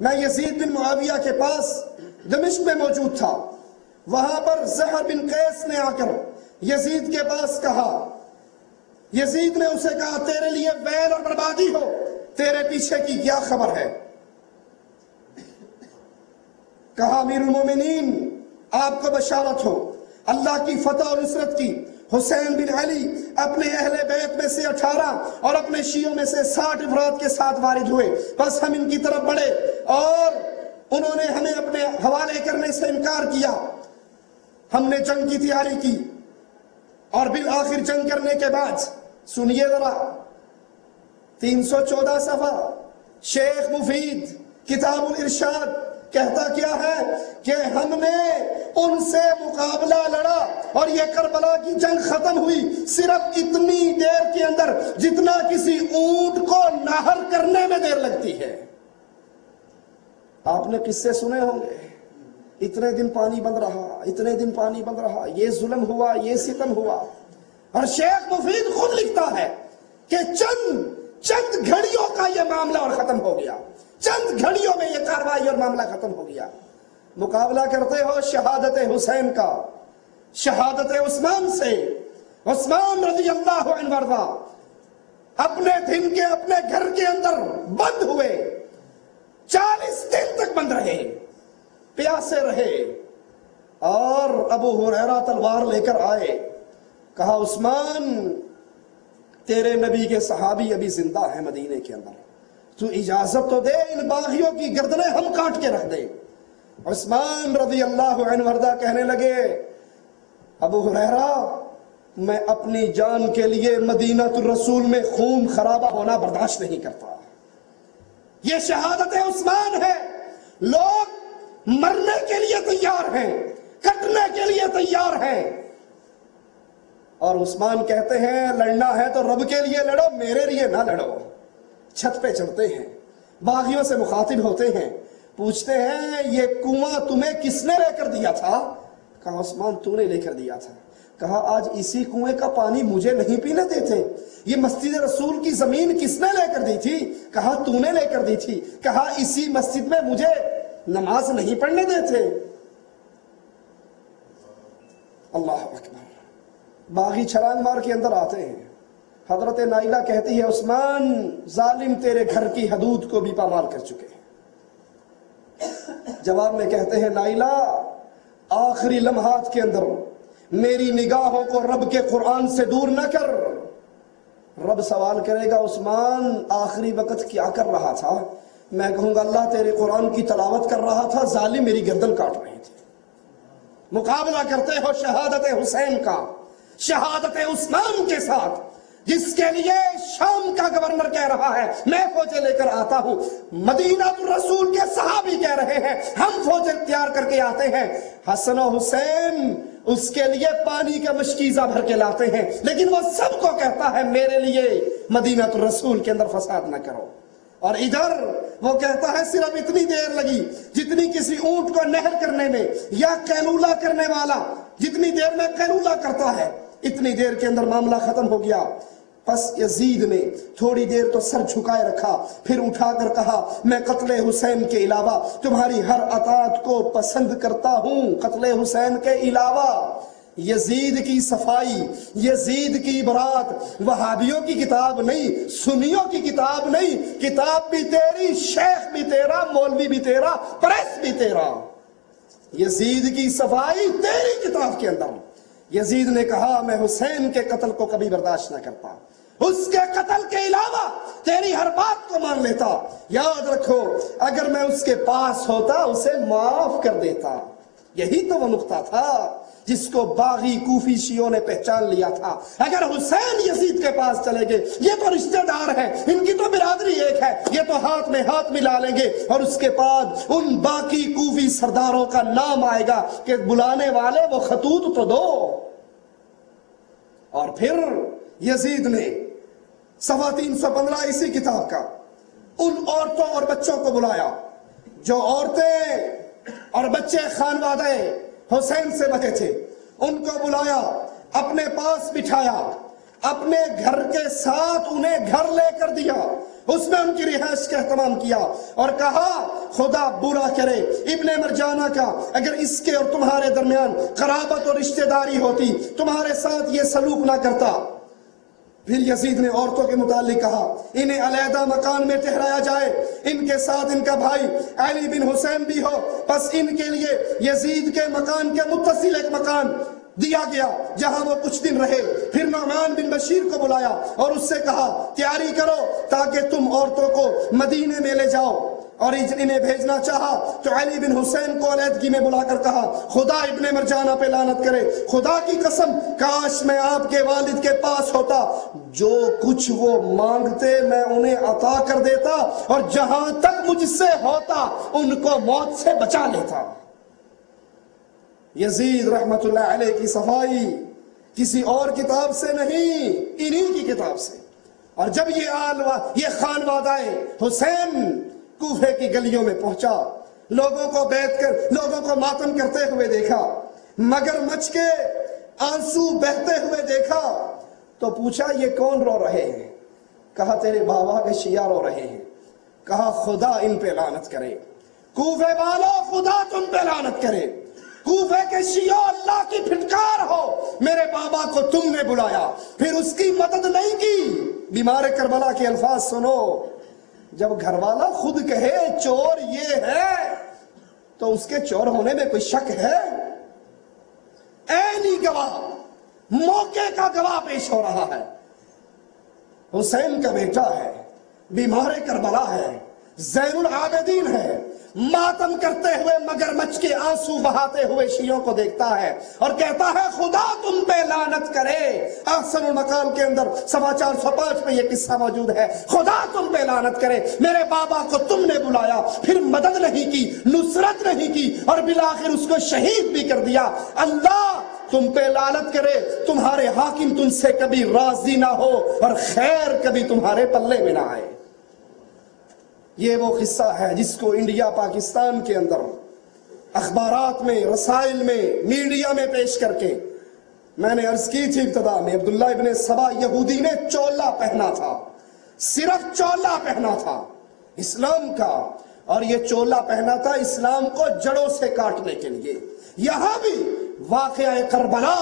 میں یزید بن معاویہ کے پاس دمشق میں موجود تھا. وہاں پر زہر بن قیس نے آ کر یزید کے پاس کہا، یزید نے اسے کہا تیرے لیے ویل اور بربادی ہو، تیرے پیچھے کی کیا خبر ہے؟ کہا امیر المومنین آپ کو بشارت ہو اللہ کی فتح اور نصرت کی۔ حسین بن علی اپنے اہل بیت میں سے 18 اور اپنے شیعوں میں سے 60 افراد کے ساتھ وارد ہوئے۔ بس ہم ان کی طرف بڑھے اور انہوں نے ہمیں اپنے حوالے کرنے سے انکار کیا۔ ہم نے جنگ کی تیاری کی اور بالآخر جنگ کرنے کے بعد سنیے ذرا 314 صفحہ شیخ مفید کتاب الارشاد کہتا کیا ہے کہ ہم نے ان سے مقابلہ لڑا اور یہ کربلا کی جنگ ختم ہوئی صرف اتنی دیر کے اندر جتنا کسی اونٹ کو نہر کرنے میں دیر لگتی ہے۔ آپ نے قصے سنے ہوں گے، اتنے دن پانی بند رہا، اتنے دن پانی بند رہا، یہ ظلم ہوا، یہ ستم ہوا۔ اور شیخ مفید خود لکھتا ہے کہ چند گھڑیوں کا یہ معاملہ اور ختم ہو گیا، چند گھڑیوں میں یہ کارروائی اور معاملہ ختم ہو گیا۔ مقابلہ کرتے ہو شہادت حسین کا، شہادت عثمان سے۔ عثمان رضی اللہ عنہ وارضا اپنے دن کے اپنے گھر کے اندر بند ہوئے، 40 دن تک بند رہے، پیاسے رہے، اور ابو ہریرہ تلوار لے کر آئے، کہا عثمان تیرے نبی کے صحابی ابھی زندہ ہیں مدینے کے اندر، تو اجازت تو دے ان باغیوں کی گردنیں ہم کاٹ کے رکھ دیں۔ عثمان رضی اللہ عنہ وارضا کہنے لگے ابو ہریرہ میں اپنی جان کے لیے مدینہ الرسول میں خون خرابہ ہونا برداشت نہیں کرتا۔ یہ شہادت عثمان ہے، لوگ مرنے کے لیے تیار ہیں، کٹنے کے لیے تیار ہیں، اور عثمان کہتے ہیں لڑنا ہے تو رب کے لیے لڑو، میرے لیے نہ لڑو۔ چھت پہ چڑھتے ہیں، باغیوں سے مخاطب ہوتے ہیں، پوچھتے ہیں یہ کنواں تمہیں کس نے لے کر دیا تھا؟ کہا عثمان تو نے لے کر دیا تھا۔ کہا آج اسی کنویں کا پانی مجھے نہیں پینے دیتے؟ یہ مسجد رسول کی زمین کس نے لے کر دی تھی؟ کہا تو نے لے کر دی تھی۔ کہا اسی مسجد میں مجھے نماز نہیں پڑھنے دیتے؟ اللہ اکبر۔ باغی چھلانگ مار کے اندر آتے ہیں، حضرت نائلہ کہتی ہے عثمان ظالم تیرے گھر کی حدود کو بھی پامال کر چکے ہیں۔ جواب میں کہتے ہیں نائلہ آخری لمحات کے اندر میری نگاہوں کو رب کے قرآن سے دور نہ کر۔ رب سوال کرے گا عثمان آخری وقت کیا کر رہا تھا؟ میں کہوں گا اللہ تیرے قرآن کی تلاوت کر رہا تھا، ظالم میری گردن کاٹ رہے تھے۔ مقابلہ کرتے ہو شہادت حسین کا، شہادت عثمان کے ساتھ، جس کے لیے شام کا گورنر کہہ رہا ہے میں فوجیں لے کر آتا ہوں، مدینہ الرسول کے صحابی کہہ رہے ہیں ہم فوجیں تیار کر کے آتے ہیں، حسن و حسین اس کے لیے پانی کا مشکیزہ بھر کے لاتے ہیں، لیکن وہ سب کو کہتا ہے میرے لیے مدینہ الرسول کے اندر فساد نہ کرو۔ اور ادھر وہ کہتا ہے صرف اتنی دیر لگی جتنی کسی اونٹ کو نہر کرنے میں، یا قیلولہ کرنے والا جتنی دیر میں قیلولہ کرتا ہے اتنی دیر کے اندر معاملہ ختم ہو گیا۔ پس یزید نے تھوڑی دیر تو سر جھکائے رکھا، پھر اٹھا کر کہا میں قتل حسین کے علاوہ تمہاری ہر اطاعت کو پسند کرتا ہوں، قتل حسین کے علاوہ۔ یزید کی صفائی، یزید کی برات وہابیوں کی کتاب نہیں، سنیوں کی کتاب نہیں، کتاب بھی تیری، شیخ بھی تیرا، مولوی بھی تیرا، پریس بھی تیرا۔ یزید کی صفائی تیری کتاب کے اندر۔ یزید نے کہا میں حسین کے قتل کو کبھی برداشت نہ کرتا، اس کے قتل کے علاوہ تیری ہر بات کو مان لیتا، یاد رکھو اگر میں اس کے پاس ہوتا اسے معاف کر دیتا۔ یہی تو وہ نقطہ تھا جس کو باغی کوفی شیعوں نے پہچان لیا تھا۔ اگر حسین یزید کے پاس چلے گئے، یہ تو رشتہ دار ہیں، ان کی تو برادری ایک ہے، یہ تو ہاتھ میں ہاتھ ملا لیں گے، اور اس کے بعد ان باقی کوفی سرداروں کا نام آئے گا کہ بلانے والے وہ خطوط تو دو۔ اور پھر یزید نے صفحہ 315 اسی کتاب کا ان عورتوں اور بچوں کو بلایا جو عورتیں اور بچے خانوادہ حسین سے بچے تھے، ان کو بلایا، اپنے پاس بٹھایا، اپنے گھر کے ساتھ انہیں گھر لے کر دیا، اس میں ان کی رہائش کا اہتمام کیا، اور کہا خدا برا کرے ابن مرجانہ کا اگر اس کے اور تمہارے درمیان قرابت اور رشتہ داری ہوتی، تمہارے ساتھ یہ سلوک نہ کرتا۔ پھر یزید نے عورتوں کے متعلق کہا انہیں علیحدہ مکان میں ٹھہرایا جائے، ان کے ساتھ ان کا بھائی علی بن حسین بھی ہو، بس ان کے لیے یزید کے مکان کے متصل ایک مکان دیا گیا جہاں وہ کچھ دن رہے۔ پھر نعمان بن بشیر کو بلایا اور اس سے کہا تیاری کرو تاکہ تم عورتوں کو مدینے میں لے جاؤ، اور انہیں بھیجنا چاہا تو علی بن حسین کو علیحدگی میں بلا کر کہا خدا ابن مرجانہ پہ لعنت کرے، خدا کی قسم کاش میں آپ کے والد کے پاس ہوتا، جو کچھ وہ مانگتے میں انہیں عطا کر دیتا اور جہاں تک مجھ سے ہوتا ان کو موت سے بچا لیتا۔ یزید رحمت اللہ علیہ کی صفائی کسی اور کتاب سے نہیں، انہی کی کتاب سے۔ اور جب یہ خانوادہ حسین کوفے کی گلیوں میں پہنچا، لوگوں کو بیٹھ کر لوگوں کو ماتم کرتے ہوئے دیکھا، مگر مچ کے آنسو بہتے ہوئے دیکھا تو پوچھا یہ کون رو رہے ہیں؟ کہا تیرے بابا کے شیعہ رو رہے ہیں۔ کہا خدا ان پہ لعنت کرے، کوفے والو خدا تم پہ لعنت کرے، کوفے کے شیعہ اللہ کی پھٹکار ہو، میرے بابا کو تم نے بلایا پھر اس کی مدد نہیں کی۔ بیمار کربلا کے الفاظ سنو، جب گھر والا خود کہے چور یہ ہے تو اس کے چور ہونے میں کوئی شک ہے؟ عینی گواہ، موقع کا گواہ پیش ہو رہا ہے، حسین کا بیٹا ہے، بیمار کربلا ہے، زین العابدین ہے، ماتم کرتے ہوئے مگرمچھ کے آنسو بہاتے ہوئے شیعوں کو دیکھتا ہے اور کہتا ہے خدا تم پہ لعنت کرے۔ احسن المقال کے اندر 405 پہ یہ قصہ موجود ہے، خدا تم پہ لعنت کرے، میرے بابا کو تم نے بلایا پھر مدد نہیں کی، نصرت نہیں کی اور بالآخر اس کو شہید بھی کر دیا۔ اللہ تم پہ لعنت کرے، تمہارے حاکم تم سے کبھی راضی نہ ہو اور خیر کبھی تمہارے پلے میں نہ آئے۔ یہ وہ قصہ ہے جس کو انڈیا پاکستان کے اندر اخبارات میں، رسائل میں، میڈیا میں پیش کر کے میں نے عرض کی تھی ابتدا میں، عبداللہ ابن سبا یہودی نے چولا پہنا تھا، صرف چولا پہنا تھا اسلام کا، اور یہ چولا پہنا تھا اسلام کو جڑوں سے کاٹنے کے لیے۔ یہاں بھی واقعہ کربلا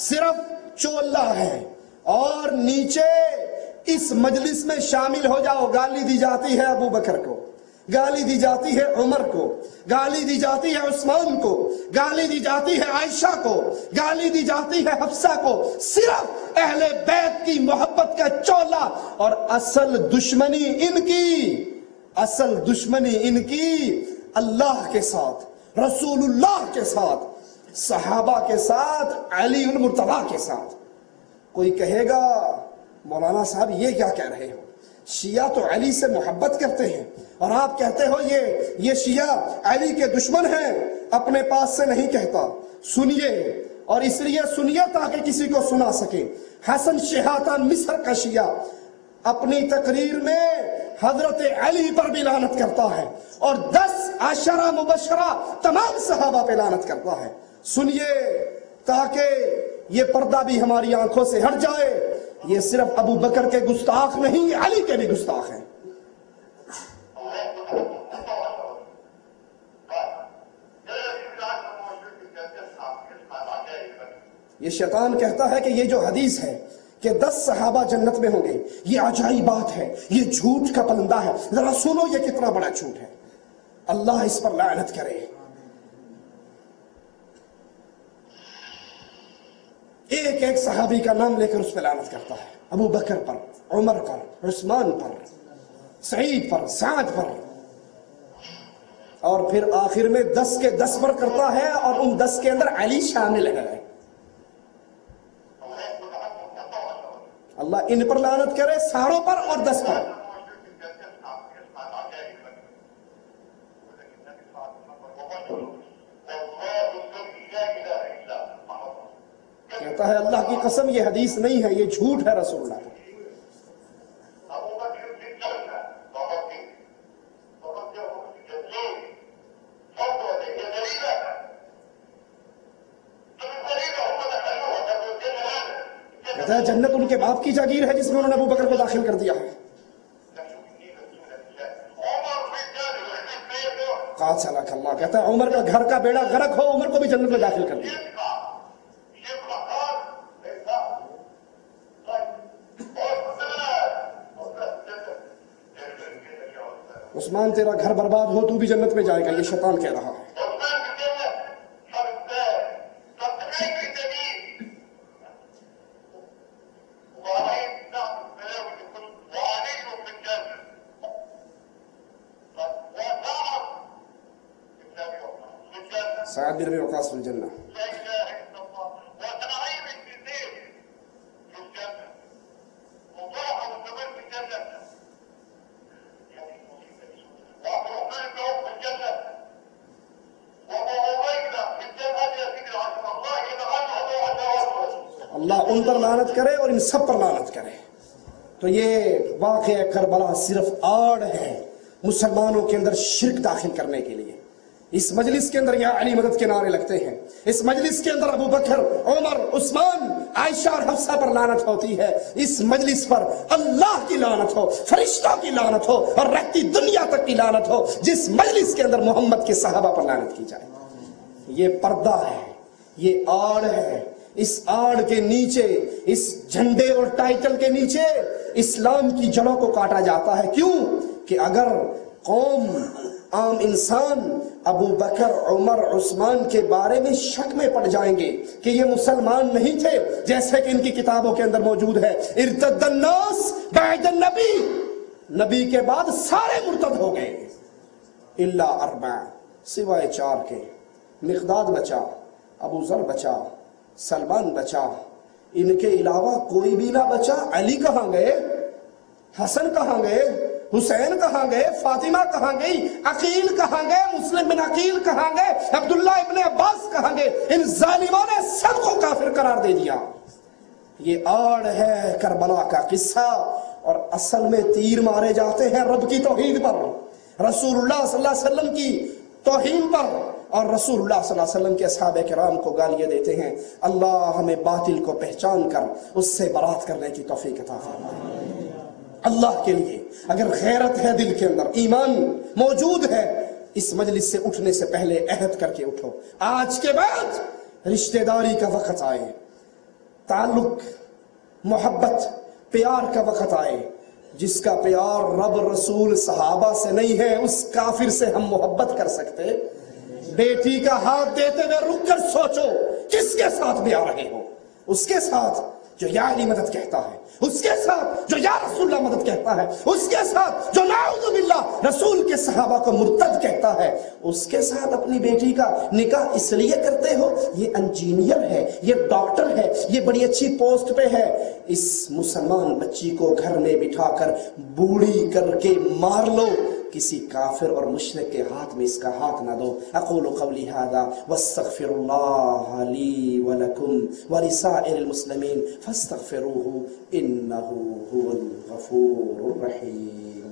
صرف چولا ہے، اور نیچے اس مجلس میں شامل ہو جاؤ، گالی دی جاتی ہے ابو بکر کو، گالی دی جاتی ہے عمر کو، گالی دی جاتی ہے عثمان کو، گالی دی جاتی ہے عائشہ کو، گالی دی جاتی ہے حفصہ کو، صرف اہل بیت کی محبت کا چولا، اور اصل دشمنی ان کی اللہ کے ساتھ، رسول اللہ کے ساتھ، صحابہ کے ساتھ، علی المرتضیٰ کے ساتھ۔ کوئی کہے گا مولانا صاحب یہ کیا کہہ رہے ہو، شیعہ تو علی سے محبت کرتے ہیں اور آپ کہتے ہو یہ شیعہ علی کے دشمن ہیں۔ اپنے پاس سے نہیں کہتا، سنیے، اور اس لیے سنیے تاکہ کسی کو سنا سکے۔ حسن شہاتہ مصر کا شیعہ اپنی تقریر میں حضرت علی پر بھی لعنت کرتا ہے اور 10 عشرہ مبشرہ تمام صحابہ پہ لعنت کرتا ہے۔ سنیے تاکہ یہ پردہ بھی ہماری آنکھوں سے ہٹ جائے، یہ صرف ابو بکر کے گستاخ نہیں، علی کے بھی گستاخ ہیں۔ یہ شیطان کہتا ہے کہ یہ جو حدیث ہے کہ 10 صحابہ جنت میں ہوں گے، یہ عجائب بات ہے، یہ جھوٹ کا پلندہ ہے، ذرا سنو یہ کتنا بڑا جھوٹ ہے، اللہ اس پر لعنت کرے۔ ایک صحابی کا نام لے کر اس پہ لعنت کرتا ہے، ابو بکر پر، عمر پر، عثمان پر، سعید پر، سعد پر، اور پھر آخر میں 10 کے 10 پر کرتا ہے، اور ان 10 کے اندر علی شامل ہے۔ اللہ ان پر لعنت کرے، ساروں پر اور 10 پر۔ کہتا ہے اللہ کی قسم یہ حدیث نہیں ہے، یہ جھوٹ ہے رسول اللہ۔ کہتا ہے جنت ان کے باپ کی جاگیر ہے جس میں انہوں نے ابو بکر کو داخل کر دیا ہے۔ قاتلک اللہ، کہتا ہے عمر کا گھر کا بیڑا غرق ہو، عمر کو بھی جنت میں داخل کر دیا۔ عثمان تیرا گھر برباد ہو تو بھی جنت میں جائے گا، یہ شیطان کہہ رہا ہے۔ سعد بن ابی وقاص فی الجنہ۔ اللہ ان پر لعنت کرے اور ان سب پر لعنت کرے۔ تو یہ واقعہ کربلا صرف آڑ ہے مسلمانوں کے اندر شرک داخل کرنے کے لیے۔ اس مجلس کے اندر یا علی مدد کے نعرے لگتے ہیں، اس مجلس کے اندر ابو بکر، عمر، عثمان، عائشہ اور حفصہ پر لعنت ہوتی ہے، اس مجلس پر اللہ کی لعنت ہو، فرشتوں کی لعنت ہو اور رہتی دنیا تک کی لعنت ہو جس مجلس کے اندر محمد کے صحابہ پر لعنت کی جائے۔ یہ پردہ ہے، یہ آڑ ہے، اس آڑ کے نیچے، اس جھنڈے اور ٹائٹل کے نیچے اسلام کی جڑوں کو کاٹا جاتا ہے۔ کیوں کہ اگر قوم، عام انسان ابو بکر، عمر، عثمان کے بارے میں شک میں پڑ جائیں گے کہ یہ مسلمان نہیں تھے جیسے کہ ان کی کتابوں کے اندر موجود ہے، ارتد الناس بعد النبی، نبی کے بعد سارے مرتد ہو گئے الا اربع، سوائے 4 کے، مقداد بچا، ابو ذر بچا، سلمان بچا، ان کے علاوہ کوئی بھی نہ بچا۔ علی کہاں گئے؟ حسن کہاں گئے؟ حسین کہاں گئے؟ فاطمہ کہاں گئی؟ عقیل کہاں گئے؟ مسلم بن عقیل کہاں گئے؟ عبداللہ ابن عباس کہاں گئے؟ ان ظالموں نے سب کو کافر قرار دے دیا۔ یہ آڑ ہے کربلا کا قصہ، اور اصل میں تیر مارے جاتے ہیں رب کی توحید پر، رسول اللہ صلی اللہ علیہ وسلم کی توہین پر، اور رسول اللہ صلی اللہ علیہ وسلم کے اصحاب کرام کو گالیاں دیتے ہیں۔ اللہ ہمیں باطل کو پہچان کر اس سے برات کرنے کی توفیق عطا فرمائے۔ اللہ کے لیے اگر غیرت ہے دل کے اندر، ایمان موجود ہے، اس مجلس سے اٹھنے سے پہلے عہد کر کے اٹھو، آج کے بعد رشتہ داری کا وقت آئے، تعلق، محبت، پیار کا وقت آئے، جس کا پیار رب، رسول، صحابہ سے نہیں ہے اس کافر سے ہم محبت کر سکتے؟ بیٹی کا ہاتھ دیتے ہوئے رک کر سوچو کس کے ساتھ بھی آ رہے ہو، اس کے ساتھ جو یا علی مدد کہتا ہے، اس کے ساتھ جو یا رسول اللہ مدد کہتا ہے، اس کے ساتھ جو نعوذ باللہ رسول کے صحابہ کو مرتد کہتا ہے، اس کے ساتھ اپنی بیٹی کا نکاح اس لیے کرتے ہو یہ انجینئر ہے، یہ ڈاکٹر ہے، یہ بڑی اچھی پوسٹ پہ ہے۔ اس مسلمان بچی کو گھر میں بٹھا کر بوڑھی کر کے مار لو، کسی کافر اور مشرک کے ہاتھ میں اس کا ہاتھ نہ دو۔ اقول قولی ھذا واستغفر اللہ لی ولکم ولسائر المسلمین فاستغفروہ انہ هو الغفور الرحیم۔